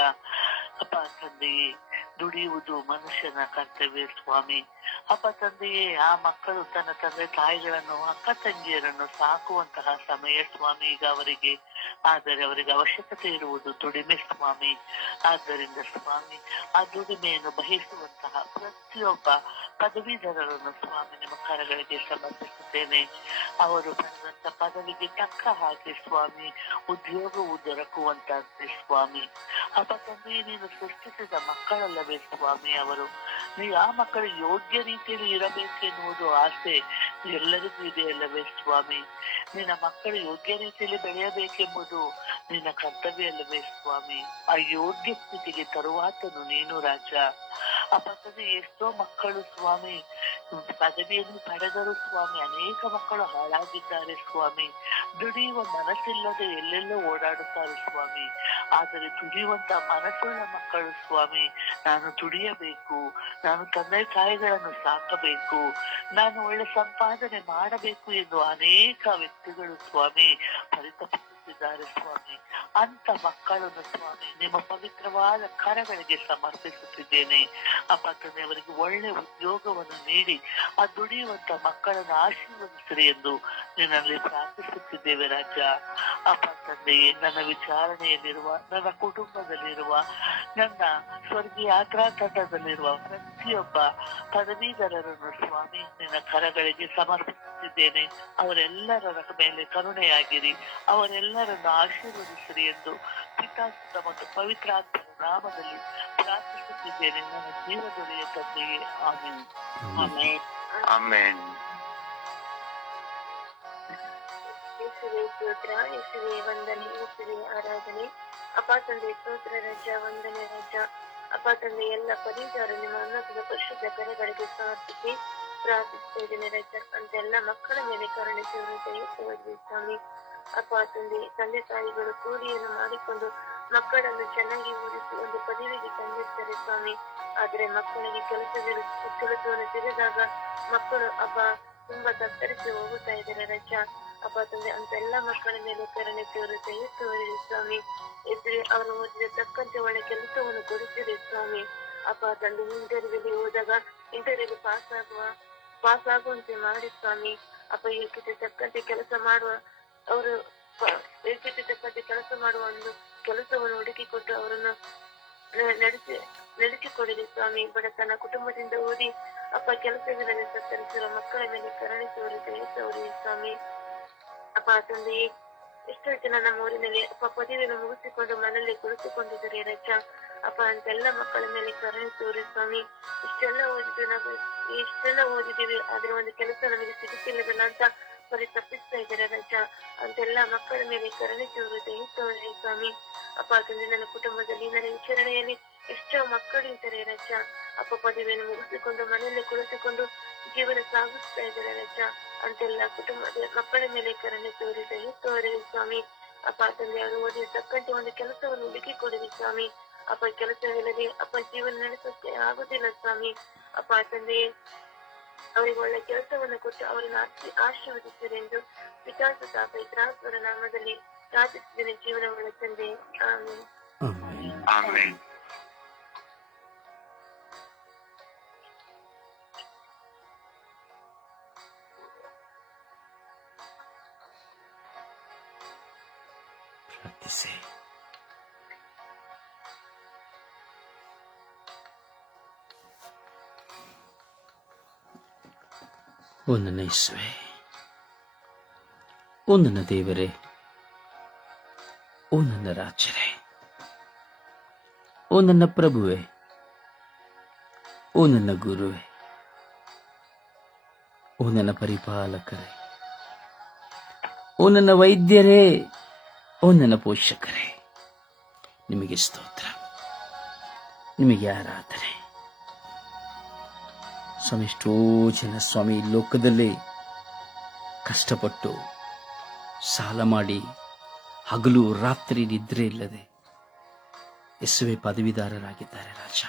ಅಪ್ಪ ತಂದೆಯೇ, ದುಡಿಯುವುದು ಮನುಷ್ಯನ ಕರ್ತವ್ಯ ಸ್ವಾಮಿ. ಅಪ್ಪ ತಂದೆಯೇ, ಆ ಮಕ್ಕಳು ತನ್ನ ತಂದೆ ತಾಯಿಗಳನ್ನು ಅಕ್ಕ ತಂಗಿಯರನ್ನು ಸಾಕುವಂತಹ ಸಮಯ ಸ್ವಾಮಿ ಈಗ ಅವರಿಗೆ. ಆದರೆ ಅವರಿಗೆ ಅವಶ್ಯಕತೆ ಇರುವುದು ದುಡಿಮೆ ಸ್ವಾಮಿ. ಆದ್ದರಿಂದ ಸ್ವಾಮಿ ಆ ದುಡಿಮೆಯನ್ನು ಬಯಸುವಂತಹ ಪ್ರತಿಯೊಬ್ಬ ಪದವೀಧರರನ್ನು ಸ್ವಾಮಿ ನಿಮ್ಮ ಕರಗಳಿಗೆ ಸಮರ್ಪಿಸುತ್ತೇನೆ. ಅವರು ಪಡೆದಂತ ಪದವಿಗೆ ತಕ್ಕ ಹಾಗೆ ಸ್ವಾಮಿ ಉದ್ಯೋಗವು ದೊರಕುವಂತೆ ಸ್ವಾಮಿ. ಅಪ್ಪ ತಂದೆಯೇ, ನೀನು ಸೃಷ್ಟಿಸಿದ ಮಕ್ಕಳಲ್ಲವೇ ಸ್ವಾಮಿ ಅವರು. ನೀವು ಆ ಮಕ್ಕಳು ಯೋಗ್ಯ ರೀತಿಯಲ್ಲಿ ಇರಬೇಕೆನ್ನುವುದು ಆಸೆ ಎಲ್ಲರಿಗೂ ಇದೆ ಅಲ್ಲವೇ ಸ್ವಾಮಿ. ನಿನ್ನ ಮಕ್ಕಳು ಯೋಗ್ಯ ರೀತಿಯಲ್ಲಿ ಬೆಳೆಯಬೇಕೆಂಬುದು ನಿನ್ನ ಕರ್ತವ್ಯ ಅಲ್ಲವೇ ಸ್ವಾಮಿ. ಆ ಯೋಗ್ಯ ಸ್ಥಿತಿಗೆ ತರುವಾತನು ನೀನು ರಾಜ. ಅಪ್ಪ ತಂದೆ, ಎಷ್ಟೋ ಮಕ್ಕಳು ಸ್ವಾಮಿ ಪದವಿಯನ್ನು ಪಡೆದರು ಸ್ವಾಮಿ. ಅನೇಕ ಮಕ್ಕಳು ಹಾಳಾಗಿದ್ದಾರೆ ಸ್ವಾಮಿ. ದುಡಿಯುವ ಮನಸ್ಸಿಲ್ಲದೆ ಎಲ್ಲೆಲ್ಲೋ ಓಡಾಡುತ್ತಾರೆ ಸ್ವಾಮಿ. ಆದರೆ ದುಡಿಯುವಂತ ಮನಸ್ಸುಳ್ಳ ಮಕ್ಕಳು ಸ್ವಾಮಿ, ನಾನು ದುಡಿಯಬೇಕು, ನಾನು ತಂದೆ ತಾಯಿಗಳನ್ನು ಸಾಕಬೇಕು, ನಾನು ಒಳ್ಳೆ ಸಂಪಾದನೆ ಮಾಡಬೇಕು ಎಂದು ಅನೇಕ ವ್ಯಕ್ತಿಗಳು ಸ್ವಾಮಿ ಪರಿತಪಿಸುತ್ತಿದ್ದಾರೆ ಸ್ವಾಮಿ. ಅಂತ ಮಕ್ಕಳನ್ನು ಸ್ವಾಮಿ ನಿಮ್ಮ ಪವಿತ್ರವಾದ ಕರಗಳಿಗೆ ಸಮರ್ಪಿಸುತ್ತಿದ್ದೇನೆ. ಅಪ್ಪ ತಂದೆ, ಅವರಿಗೆ ಒಳ್ಳೆ ಉದ್ಯೋಗವನ್ನು ನೀಡಿ ಆ ದುಡಿಯುವಂತ ಮಕ್ಕಳನ್ನು ಆಶೀರ್ವದಿಸಿರಿ ಎಂದು ನಿನ್ನಲ್ಲಿ ಪ್ರಾರ್ಥಿಸುತ್ತಿದ್ದೇವೆ ರಾಜ. ಅಪ್ಪ ತಂದೆಯೇ, ನನ್ನ ವಿಚಾರಣೆಯಲ್ಲಿರುವ, ನನ್ನ ಕುಟುಂಬದಲ್ಲಿರುವ, ನನ್ನ ಸ್ವರ್ಗೀಯ ಯಾತ್ರಾ ತಂಡದಲ್ಲಿರುವ ಪ್ರತಿಯೊಬ್ಬ ಪದವೀಧರರನ್ನು ಸ್ವಾಮಿ ನಿನ್ನ ಕರಗಳಿಗೆ ಸಮರ್ಪಿಸುತ್ತಿದ್ದೇನೆ. ಅವರೆಲ್ಲರ ಮೇಲೆ ಕರುಣೆಯಾಗಿರಿ, ಅವರೆಲ್ಲರನ್ನು ಆಶೀರ್ವದಿಸಿರಿ ಎಂದು ಪಿತಾಸುತ ಮತ್ತು ಪವಿತ್ರಾತ್ಮನ ನಾಮದಲ್ಲಿ ಪ್ರಾರ್ಥಿಸುತ್ತಿದ್ದೇನೆ ನನ್ನ ಜೀವದೊಡೆಯ ತಂದೆಯೇ. ಆಮೆನ್, ಆಮೆನ್, ಆಮೇನ್. ಯೇಸುವೇ ಸ್ತೋತ್ರ, ಯೇಸುವೇ ವಂದನೆ, ಯೇಸುವೇ ಆರಾಧನೆ. ಅಪ್ಪ ತಂದೆ ಸ್ತೋತ್ರ ರಾಜ, ವಂದನೆ ರಾಜ. ಅಪ್ಪ ತಂದೆ, ಎಲ್ಲ ಪದವೀಧರರು ನಿಮ್ಮ ಉನ್ನತದ ಪರಿಶುದ್ಧ ಕರೆಗಳಿಗೆ ಸಮರ್ಪಿಸಿ ಪ್ರಾರ್ಥಿಸ್ತಾ ಇದ್ದೇನೆ ರಾಜ. ಅಂತೆಲ್ಲ ಮಕ್ಕಳ ಮೇಲೆ ಕರುಣಿಸುವ ದಯವಿಟ್ಟು ಸ್ವಾಮಿ. ಅಪ್ಪ ತಂದೆ, ತಂದೆ ತಾಯಿಗಳು ಕೂಲಿಯನ್ನು ಮಾಡಿಕೊಂಡು ಮಕ್ಕಳನ್ನು ಚೆನ್ನಾಗಿ ಓದಿಸಿ ಒಂದು ಪದವಿಗೆ ತಂದಿರ್ತಾರೆ ಸ್ವಾಮಿ. ಆದ್ರೆ ಮಕ್ಕಳಿಗೆ ಕೆಲಸವನ್ನು ತಿಳಿದಾಗ ಮಕ್ಕಳು ತುಂಬಾ ತತ್ತರಿಸಿ ಹೋಗುತ್ತಾ ಇದ್ದಾರೆ ರಾಜ. ಅಪ್ಪ ತಂದೆ, ಅಂತೆಲ್ಲ ಮಕ್ಕಳ ಮೇಲೆ ಕರುಣೆ ತೋರಿ ದಯವಿಟ್ಟು ಸ್ವಾಮಿ. ಹೆಸರು ಅವರು ಓದಿದ ತಕ್ಕಂತೆ ಒಳ್ಳೆ ಕೆಲಸವನ್ನು ಕೊಡುತ್ತಿದೆ ಸ್ವಾಮಿ. ಅಪ್ಪ ತಂದೆ, ಇಂಟರ್ವ್ಯೂಗೆ ಹೋದಾಗ ಇಂಟರ್ವ್ಯೂಗೆ ಪಾಸ್ ಆಗುವಂತೆ ಮಾಡಿ ಸ್ವಾಮಿ. ಅಪ್ಪ ಯೋಗ್ಯತೆ ತಕ್ಕಂತೆ ಕೆಲಸ ಮಾಡುವ, ಅವರು ಯೋಗ್ಯತೆ ತಕ್ಕಂತೆ ಕೆಲಸ ಮಾಡುವ ಒಂದು ಕೆಲಸವನ್ನು ಹುಡುಕಿಕೊಟ್ಟು ಅವರನ್ನು ನಡೆಸಿಕೊಡಿದೆ ಸ್ವಾಮಿ. ಬಡತನ ಕುಟುಂಬದಿಂದ ಓದಿ ಅಪ್ಪ ಕೆಲಸವಿಲ್ಲದೆ ತತ್ತರಿಸಿರುವ ಮಕ್ಕಳ ಮೇಲೆ ಕರುಣಿಸುವರು ದಯವಿಟ್ಟು ಸ್ವಾಮಿ. ಅಪ್ಪ ತಂದೆಯೇ, ಎಷ್ಟೋ ಜನ ನಮ್ಮ ಊರಿನಲ್ಲಿ ಪದವಿಯನ್ನು ಮುಗಿಸಿಕೊಂಡು ಮನೆಯಲ್ಲಿ ಕುಳಿತುಕೊಂಡಿದ್ದಾರೆ ರಜ. ಅಪ್ಪ ಅಂತೆಲ್ಲ ಮಕ್ಕಳ ಮೇಲೆ ಕರುಣಿಸುವರು ಸ್ವಾಮಿ. ಇಷ್ಟೆಲ್ಲ ಓದಿದ್ದೀವಿ, ಆದ್ರೆ ಒಂದು ಕೆಲಸ ನಮಗೆ ಸಿಗುತ್ತಿಲ್ಲವಲ್ಲ ಅಂತ ತಪ್ಪಿಸ್ತಾ ಇದ್ದಾರೆ ರಜ. ಅಂತೆಲ್ಲ ಮಕ್ಕಳ ಮೇಲೆ ಕರುಣಿಸುವರು ದಯವಿಟ್ಟು ಸ್ವಾಮಿ. ಅಪ್ಪ ತಂದೆ, ನನ್ನ ಕುಟುಂಬದಲ್ಲಿ ನನ್ನ ವಿಚಾರಣೆಯಲ್ಲಿ ಎಷ್ಟೋ ಮಕ್ಕಳು ಇದ್ದಾರೆ ರಜ. ಅಪ್ಪ ಪದವಿಯನ್ನು ಮುಗಿಸಿಕೊಂಡು ಮನೆಯಲ್ಲಿ ಕುಳಿತುಕೊಂಡು ಜೀವನ ಸಾಗಿಸ್ತಾ ಇದ್ದಾರೆ ರಜ. ಅಂತೆಲ್ಲ ಕುಟುಂಬದ ಮಕ್ಕಳ ಮೇಲೆ ಕರುಣೆ ತೋರಿ ದಯವಿಟ್ಟು ಸ್ವಾಮಿ. ಅಪ್ಪ ತಂದೆ, ಅವರು ಓದಿದ ತಕ್ಕಂತೆ ಒಂದು ಕೆಲಸವನ್ನು ಹುಡುಕಿ ಕೊಡಿರಿ ಸ್ವಾಮಿ. ಅಪ್ಪ ಕೆಲಸವಿಲ್ಲದೆ ಜೀವನ ನಡೆಸೋಕೆ ಆಗುದಿಲ್ಲ ಸ್ವಾಮಿ. ಅಪ್ಪ ತಂದೆ, ಅವರಿಗೆ ಒಳ್ಳೆ ಕೆಲಸವನ್ನು ಕೊಟ್ಟು ಅವರನ್ನು ಆಶೀರ್ವದಿಸಿರೆಂದು ವಿಕಾಸ ಪವಿತ್ರಾತ್ಮರ ನಾಮದಲ್ಲಿ ಪ್ರಾರ್ಥಿಸಿದ ಜೀವನವನ್ನು ತಂದೆ. ಆಮೆನ್. ಆಮೆನ್. ಪ್ರಾರ್ಥಿಸಿ. ಓ ನನ್ನ ಯೇಸುವೇ, ಓ ನನ್ನ ದೇವರೇ, ಓ ನನ್ನ ರಾಜರೇ, ಓ ನನ್ನ ಪ್ರಭುವೆ, ಓ ನನ್ನ ಗುರುವೆ, ಓ ನನ್ನ ಪರಿಪಾಲಕರೇ, ಓ ನನ್ನ ವೈದ್ಯರೇ, ಓ ನನ್ನ ಪೋಷಕರೇ, ನಿಮಗೆ ಸ್ತೋತ್ರ, ನಿಮಗೆ ಆರಾಧನೆ. ಸ್ವಾಮಿ, ಎಷ್ಟೋ ಜನ ಸ್ವಾಮಿ ಈ ಲೋಕದಲ್ಲಿ ಕಷ್ಟಪಟ್ಟು ಸಾಲ ಮಾಡಿ ಹಗಲು ರಾತ್ರಿ ನಿದ್ರೆ ಇಲ್ಲದೆ ಯೇಸುವೆ ಪದವೀಧರರಾಗಿದ್ದಾರೆ ರಾಜ.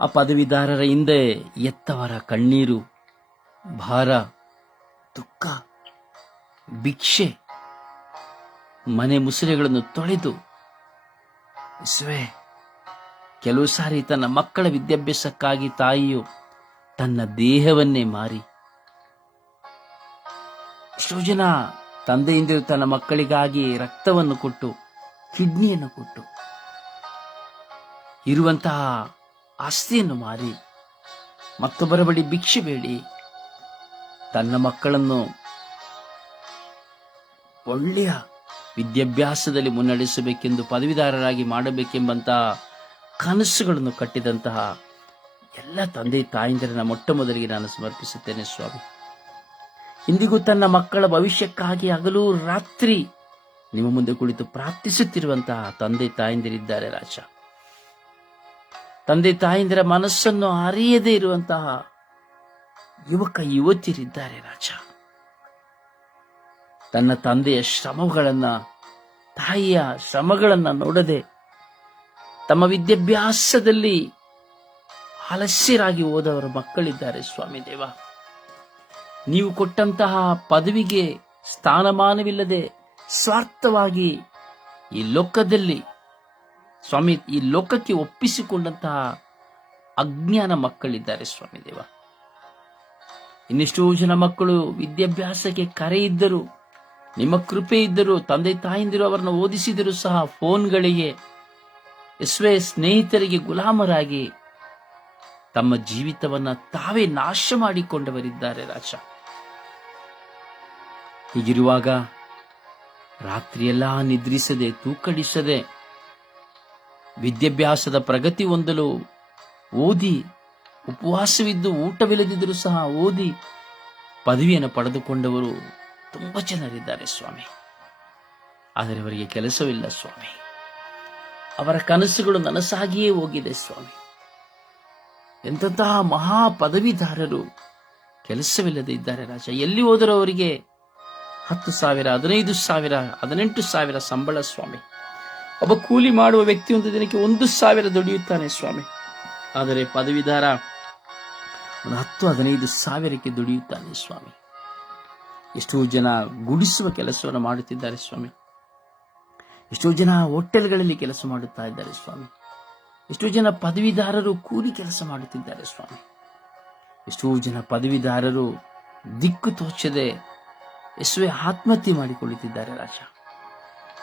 ಆ ಪದವೀಧರರ ಹಿಂದೆ ಎತ್ತವರ ಕಣ್ಣೀರು, ಭಾರ, ದುಃಖ, ಭಿಕ್ಷೆ, ಮನೆ ಮುಸುರೆಗಳನ್ನು ತೊಳೆದು ಯೇಸುವೆ ಕೆಲವು ಸಾರಿ ತನ್ನ ಮಕ್ಕಳ ವಿದ್ಯಾಭ್ಯಾಸಕ್ಕಾಗಿ ತಾಯಿಯು ತನ್ನ ದೇಹವನ್ನೇ ಮಾರಿ, ಎಷ್ಟೋ ಜನ ತಂದೆಯಿಂದ ತನ್ನ ಮಕ್ಕಳಿಗಾಗಿ ರಕ್ತವನ್ನು ಕೊಟ್ಟು, ಕಿಡ್ನಿಯನ್ನು ಕೊಟ್ಟು, ಇರುವಂತಹ ಆಸ್ತಿಯನ್ನು ಮಾರಿ ಮತ್ತೊಬ್ಬರ ಬಳಿ ಭಿಕ್ಷೆ ಬೇಡಿ ತನ್ನ ಮಕ್ಕಳನ್ನು ಒಳ್ಳೆಯ ವಿದ್ಯಾಭ್ಯಾಸದಲ್ಲಿ ಮುನ್ನಡೆಸಬೇಕೆಂದು ಪದವೀಧರರಾಗಿ ಮಾಡಬೇಕೆಂಬಂತಹ ಕನಸುಗಳನ್ನು ಕಟ್ಟಿದಂತಹ ಎಲ್ಲ ತಂದೆ ತಾಯಿಂದರನ್ನ ಮೊಟ್ಟ ಮೊದಲಿಗೆ ನಾನು ಸಮರ್ಪಿಸುತ್ತೇನೆ ಸ್ವಾಮಿ. ಇಂದಿಗೂ ತನ್ನ ಮಕ್ಕಳ ಭವಿಷ್ಯಕ್ಕಾಗಿ ಹಗಲು ರಾತ್ರಿ ನಿಮ್ಮ ಮುಂದೆ ಕುಳಿತು ಪ್ರಾರ್ಥಿಸುತ್ತಿರುವಂತಹ ತಂದೆ ತಾಯಿಂದಿರಿದ್ದಾರೆ ರಾಜ. ತಂದೆ ತಾಯಿಂದರ ಮನಸ್ಸನ್ನು ಅರಿಯದೇ ಇರುವಂತಹ ಯುವಕ ಯುವತಿಯರಿದ್ದಾರೆ ರಾಜ. ತನ್ನ ತಂದೆಯ ಶ್ರಮಗಳನ್ನ, ತಾಯಿಯ ಶ್ರಮಗಳನ್ನ ನೋಡದೆ ತಮ್ಮ ವಿದ್ಯಾಭ್ಯಾಸದಲ್ಲಿ ಆಲಸ್ಯರಾಗಿ ಹೋದವರ ಮಕ್ಕಳಿದ್ದಾರೆ ಸ್ವಾಮಿ ದೇವ. ನೀವು ಕೊಟ್ಟಂತಹ ಪದವಿಗೆ ಸ್ಥಾನಮಾನವಿಲ್ಲದೆ ಸ್ವಾರ್ಥವಾಗಿ ಈ ಲೋಕದಲ್ಲಿ ಸ್ವಾಮಿ, ಈ ಲೋಕಕ್ಕೆ ಒಪ್ಪಿಸಿಕೊಂಡಂತಹ ಅಜ್ಞಾನ ಮಕ್ಕಳಿದ್ದಾರೆ ಸ್ವಾಮಿ ದೇವ. ಇನ್ನೆಷ್ಟೋ ಜನ ಮಕ್ಕಳು ವಿದ್ಯಾಭ್ಯಾಸಕ್ಕೆ ಕರೆ ಇದ್ದರು, ನಿಮ್ಮ ಕೃಪೆ ಇದ್ದರು, ತಂದೆ ತಾಯಿಂದಿರು ಅವರನ್ನು ಓದಿಸಿದರೂ ಸಹ ಫೋನ್ಗಳಿಗೆ, ಯೇಸುವೆ ಸ್ನೇಹಿತರಿಗೆ ಗುಲಾಮರಾಗಿ ತಮ್ಮ ಜೀವಿತವನ್ನ ತಾವೇ ನಾಶ ಮಾಡಿಕೊಂಡವರಿದ್ದಾರೆ ರಾಜ. ಹೀಗಿರುವಾಗ ರಾತ್ರಿಯೆಲ್ಲ ನಿದ್ರಿಸದೆ, ತೂಕಡಿಸದೆ, ವಿದ್ಯಾಭ್ಯಾಸದ ಪ್ರಗತಿ ಹೊಂದಲು ಓದಿ, ಉಪವಾಸವಿದ್ದು ಊಟವಿಲ್ಲದಿದ್ದರೂ ಸಹ ಓದಿ ಪದವಿಯನ್ನು ಪಡೆದುಕೊಂಡವರು ತುಂಬಾ ಜನರಿದ್ದಾರೆ ಸ್ವಾಮಿ. ಆದರೆ ಅವರಿಗೆ ಕೆಲಸವಿಲ್ಲ ಸ್ವಾಮಿ. ಅವರ ಕನಸುಗಳು ನನಸಾಗಿಯೇ ಹೋಗಿದೆ ಸ್ವಾಮಿ. ಎಂತಹ ಮಹಾ ಪದವೀಧರರು ಕೆಲಸವಿಲ್ಲದೆ ಇದ್ದಾರೆ ರಾಜ. ಎಲ್ಲಿ ಹೋದರೂ ಅವರಿಗೆ 10,000, 15,000, 18,000 ಸಂಬಳ ಸ್ವಾಮಿ. ಒಬ್ಬ ಕೂಲಿ ಮಾಡುವ ವ್ಯಕ್ತಿ ಒಂದು ದಿನಕ್ಕೆ 1,000 ದುಡಿಯುತ್ತಾನೆ ಸ್ವಾಮಿ. ಆದರೆ ಪದವೀಧರ 10,000-15,000 ದುಡಿಯುತ್ತಾನೆ ಸ್ವಾಮಿ. ಎಷ್ಟೋ ಜನ ಗುಡಿಸುವ ಕೆಲಸವನ್ನು ಮಾಡುತ್ತಿದ್ದಾರೆ ಸ್ವಾಮಿ. ಎಷ್ಟೋ ಜನ ಹೋಟೆಲ್ಗಳಲ್ಲಿ ಕೆಲಸ ಮಾಡುತ್ತಾ ಇದ್ದಾರೆ ಸ್ವಾಮಿ. ಎಷ್ಟೋ ಜನ ಪದವೀಧರರು ಕೂಲಿ ಕೆಲಸ ಮಾಡುತ್ತಿದ್ದಾರೆ ಸ್ವಾಮಿ. ಎಷ್ಟೋ ಜನ ಪದವೀಧರರು ದಿಕ್ಕು ತೋಚದೆ ಯೇಸುವೆ ಆತ್ಮಹತ್ಯೆ ಮಾಡಿಕೊಳ್ಳುತ್ತಿದ್ದಾರೆ ರಾಜ.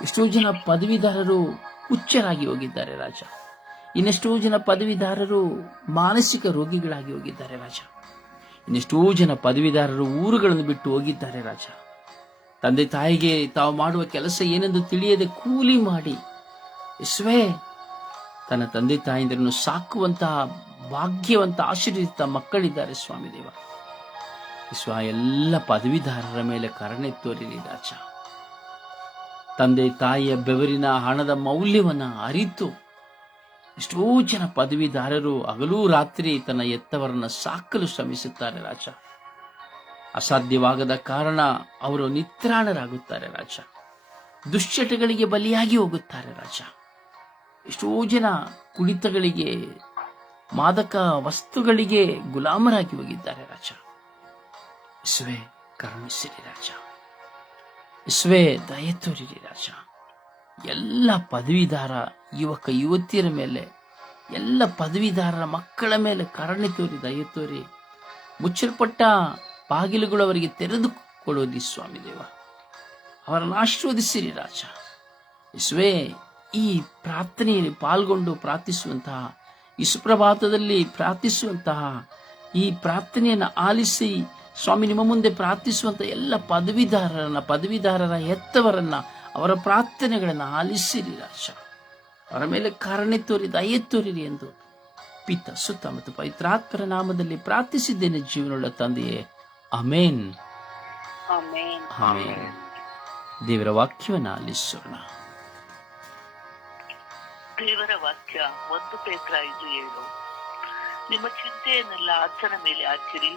ಎಷ್ಟೋ ಜನ ಪದವೀಧರರು ಹುಚ್ಚರಾಗಿ ಹೋಗಿದ್ದಾರೆ ರಾಜ. ಇನ್ನೆಷ್ಟೋ ಜನ ಪದವೀಧರರು ಮಾನಸಿಕ ರೋಗಿಗಳಾಗಿ ಹೋಗಿದ್ದಾರೆ ರಾಜ. ಇನ್ನೆಷ್ಟೋ ಜನ ಪದವೀಧರರು ಊರುಗಳನ್ನು ಬಿಟ್ಟು ಹೋಗಿದ್ದಾರೆ ರಾಜ. ತಂದೆ ತಾಯಿಗೆ ತಾವು ಮಾಡುವ ಕೆಲಸ ಏನೆಂದು ತಿಳಿಯದೆ ಕೂಲಿ ಮಾಡಿ ಯೇಸುವೆ ತನ್ನ ತಂದೆ ತಾಯಿಂದರನ್ನು ಸಾಕುವಂತಹ ಭಾಗ್ಯವಂತ ಆಶೀರ್ವದಿತ ಮಕ್ಕಳಿದ್ದಾರೆ ಸ್ವಾಮಿ ದೇವ. ಯೇಸುವ ಎಲ್ಲ ಪದವೀಧರರ ಮೇಲೆ ಕರುಣೆ ತೋರಿರಿ ರಾಜ. ತಂದೆ ತಾಯಿಯ ಬೆವರಿನ ಹಣದ ಮೌಲ್ಯವನ್ನ ಅರಿತು ಎಷ್ಟೋ ಜನ ಪದವೀಧರರು ಹಗಲೂ ರಾತ್ರಿ ತನ್ನ ಎತ್ತವರನ್ನ ಸಾಕಲು ಶ್ರಮಿಸುತ್ತಾರೆ ರಾಜ. ಅಸಾಧ್ಯವಾಗದ ಕಾರಣ ಅವರು ನಿತ್ರಾಣರಾಗುತ್ತಾರೆ ರಾಜ. ದುಶ್ಚಟಗಳಿಗೆ ಬಲಿಯಾಗಿ ಹೋಗುತ್ತಾರೆ ರಾಜ. ಎಷ್ಟೋ ಜನ ಕುಡಿತಗಳಿಗೆ ಮಾದಕ ವಸ್ತುಗಳಿಗೆ ಗುಲಾಮರಾಗಿ ಹೋಗಿದ್ದಾರೆ ರಾಜ. ಯೇಸುವೆ ಕರುಣಿಸಿರಿ ರಾಜ. ಯೇಸುವೆ ದಯೆ ತೋರಿರಿ ರಾಜ. ಎಲ್ಲ ಪದವೀಧರ ಯುವಕ ಯುವತಿಯರ ಮೇಲೆ, ಎಲ್ಲ ಪದವೀಧರರ ಮಕ್ಕಳ ಮೇಲೆ ಕರುಣೆ ತೋರಿ ದಯೆ ತೋರಿ ಮುಚ್ಚಲ್ಪಟ್ಟ ಬಾಗಿಲುಗಳು ಅವರಿಗೆ ತೆರೆದು ಕೊಡುವುದಿ ಸ್ವಾಮಿ ದೇವ. ಅವರನ್ನು ಆಶೀರ್ವದಿಸಿರಿ ರಾಜ. ಯೇಸುವೆ ಈ ಪ್ರಾರ್ಥನೆಯಲ್ಲಿ ಪಾಲ್ಗೊಂಡು ಪ್ರಾರ್ಥಿಸುವಂತಹ, ಈ ಸುಪ್ರಭಾತದಲ್ಲಿ ಪ್ರಾರ್ಥಿಸುವಂತಹ, ಈ ಪ್ರಾರ್ಥನೆಯನ್ನು ಆಲಿಸಿ ಸ್ವಾಮಿ ನಿಮ್ಮ ಮುಂದೆ ಪ್ರಾರ್ಥಿಸುವಂಥ ಎಲ್ಲ ಪದವೀಧರರ ಹೆತ್ತವರನ್ನ, ಅವರ ಪ್ರಾರ್ಥನೆಗಳನ್ನು ಆಲಿಸಿರಿ ರಾಜ. ಅವರ ಮೇಲೆ ಕರುಣೆ ತೋರಿ ದಯೆ ತೋರಿರಿ ಎಂದು ಪಿತ ಸುತ್ತ ಮತ್ತು ಪವಿತ್ರಾತ್ಮರ ನಾಮದಲ್ಲಿ ಪ್ರಾರ್ಥಿಸಿದ್ದೇನೆ ಜೀವನವುಳ್ಳ ತಂದೆಯೇ, ಆಮೇನ್. ಆಮೇನ್. ಆಮೇನ್. ದೇವರ ವಾಕ್ಯವನ್ನು ಆಲಿಸೋಣ. ದೇವರ ವಾಕ್ಯ 1 ಪೇತ್ರ 5:7. ನಿಮ್ಮ ಚಿಂತೆಯನ್ನೆಲ್ಲ ಆತನ ಮೇಲೆ ಹಾಕಿರಿ,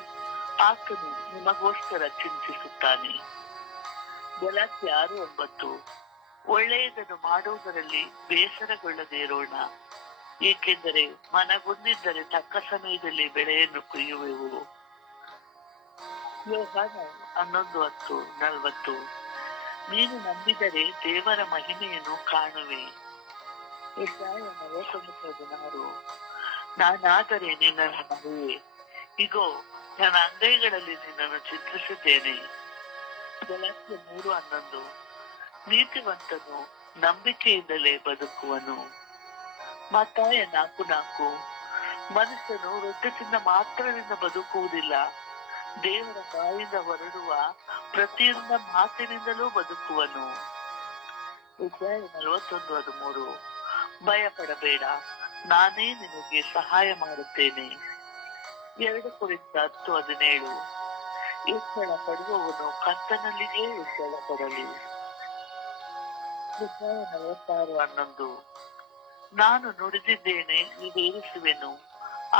ಆತನು ನಿಮಗೋಸ್ಕರ ಚಿಂತಿಸುತ್ತಾನೆ. ಗಲಾತ್ಯ 6:9. ಒಳ್ಳೆಯದನ್ನು ಮಾಡುವುದರಲ್ಲಿ ಬೇಸರಗೊಳ್ಳದೇ ಇರೋಣ, ಏಕೆಂದರೆ ಮನಗೊಂಡಿದ್ದರೆ ತಕ್ಕ ಸಮಯದಲ್ಲಿ ಬೆಳೆಯನ್ನು ಕೊಯ್ಯುವೆವು. ಯೋಹಾನ 11:10-40. ನೀನು ನಂಬಿದರೆ ದೇವರ ಮಹಿಮೆಯನ್ನು ಕಾಣುವೆ. ಯೆಶಾಯ 49:16. ನಾನಾದರೆ ನಿನ್ನನ್ನು ನಂಬುವೆ, ಇಗೋ ನನ್ನ ಅಂಗೈಗಳಲ್ಲಿ ನಿನ್ನನ್ನು ಚಿತ್ರಿಸಿದ್ದೇನೆ. ಗಲಾತ್ಯ 3:11. ನೀತಿವಂತನು ನಂಬಿಕೆಯಿಂದಲೇ ಬದುಕುವನು. ಮತ್ತಾಯ 4:4. ಮನುಷ್ಯನು ರೊಟ್ಟಿ ತಿಂದ ಮಾತ್ರದಿಂದ ಬದುಕುವುದಿಲ್ಲ, ದೇವರ ಬಾಯಿಂದ ಹೊರಡುವ ಪ್ರತಿಯೊಂದು ಮಾತಿನಿಂದಲೂ ಬದುಕುವನು. ಯೆಶಾಯ 41:13. ಭಯ ಪಡಬೇಡ, ನಾನೇ ನಿನಗೆ ಸಹಾಯ ಮಾಡುತ್ತೇನೆ. 2 ಕೊರಿಂಥ 10:17. ಹೆಚ್ಚಳ ಪಡುವವನು ಕರ್ತನಲ್ಲಿಯೇ ಹೆಚ್ಚಳ ಪಡಲಿ. ಯೆಶಾಯ 46:11. ನಾನು ನುಡಿದಿದ್ದೇನೆ ಈಡೇರಿಸುವೆನು,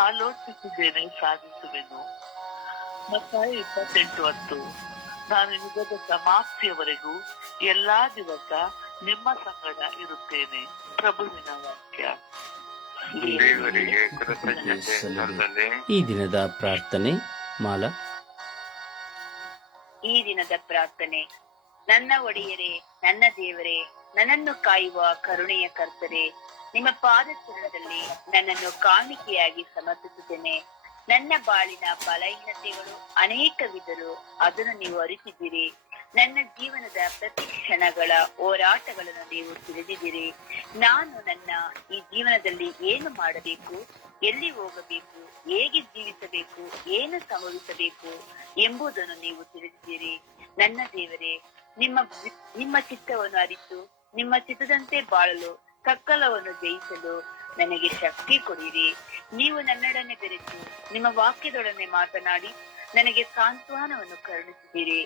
ಆಲೋಚಿಸಿದ್ದೇನೆ ಸಾಧಿಸುವೆನು. ಮತ್ತಾಯ 28:10. ನಾನು ಯುಗದ ಸಮಾಪ್ತಿಯವರೆಗೂ ಎಲ್ಲಾ ದಿವಸ ನಿಮ್ಮ ಸಂಗಡ ಇರುತ್ತೇನೆ. ಪ್ರಭುವಿನ ವಾಕ್ಯ. ದೇವರಿಗೆ ಕೃತಜ್ಞತೆ ಸಲ್ಲಲಿ. ಈ ದಿನದ ಪ್ರಾರ್ಥನೆ ಮಾಲ. ಈ ದಿನದ ಪ್ರಾರ್ಥನೆ. ನನ್ನ ಒಡೆಯರೇ, ನನ್ನ ದೇವರೇ, ನನ್ನನ್ನು ಕಾಯುವ ಕರುಣೆಯ ಕರ್ತರೇ, ನಿಮ್ಮ ಪಾದಚರಣದಲ್ಲಿ ನನ್ನನ್ನು ಕಾಣಿಕೆಯಾಗಿ ಸಮರ್ಪಿಸುತ್ತೇನೆ. ನನ್ನ ಬಾಳಿನ ಬಲಹೀನತೆಗಳು ಅನೇಕವಿದ್ದರೂ ಅದನ್ನು ನೀವು ಅರಿತಿದ್ದೀರಿ. ನನ್ನ ಜೀವನದ ಪ್ರತಿ ಕ್ಷಣಗಳ ಹೋರಾಟಗಳನ್ನು ನೀವು ತಿಳಿದಿದ್ದೀರಿ. ನಾನು ನನ್ನ ಈ ಜೀವನದಲ್ಲಿ ಏನು ಮಾಡಬೇಕು, ಎಲ್ಲಿ ಹೋಗಬೇಕು, ಹೇಗೆ ಜೀವಿಸಬೇಕು, ಏನು ಸಂಭವಿಸಬೇಕು ಎಂಬುದನ್ನು ನೀವು ತಿಳಿದಿದ್ದೀರಿ. ನನ್ನ ದೇವರೇ, ನಿಮ್ಮ ಚಿತ್ತವನ್ನು ಅರಿತು ನಿಮ್ಮ ಚಿತ್ತದಂತೆ ಬಾಳಲು, ಸಕಲವನ್ನು ಜಯಿಸಲು ನನಗೆ ಶಕ್ತಿ ಕೊಡಿರಿ. ನೀವು ನನ್ನೊಡನೆ ಬೆರೆತು ನಿಮ್ಮ ವಾಕ್ಯದೊಡನೆ ಮಾತನಾಡಿ ನನಗೆ ಸಾಂತ್ವನವನ್ನು ಕರುಣಿಸಿದ್ದೀರಿ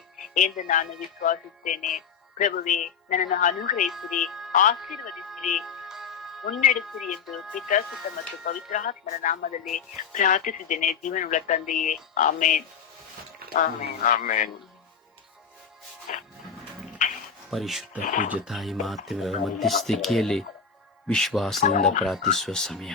ಎಂದು ನಾನು ವಿಶ್ವಾಸಿಸುತ್ತೇನೆ. ಪ್ರಭುವೇ, ನನ್ನನ್ನು ಅನುಗ್ರಹಿಸಿರಿ, ಆಶೀರ್ವದಿಸಿರಿ, ಮುನ್ನಡೆಸಿರಿ ಎಂದು ಪಿತಾ ಸುತ ಮತ್ತು ಪವಿತ್ರಾತ್ಮರ ನಾಮದಲ್ಲಿ ಪ್ರಾರ್ಥಿಸಿದ್ದೇನೆ ಜೀವನವುಳ್ಳ ತಂದೆಯೇ, ಆಮೇನ್. ಆಮೇನ್. ಆಮೇನ್. ಪರಿಶುದ್ಧ ಪೂಜ್ಯ ತಾಯಿ ಮಾತೆಯವರ ಮಧ್ಯಸ್ಥಿಕೆಯಲ್ಲಿ ವಿಶ್ವಾಸದಿಂದ ಪ್ರಾರ್ಥಿಸುವ ಸಮಯ.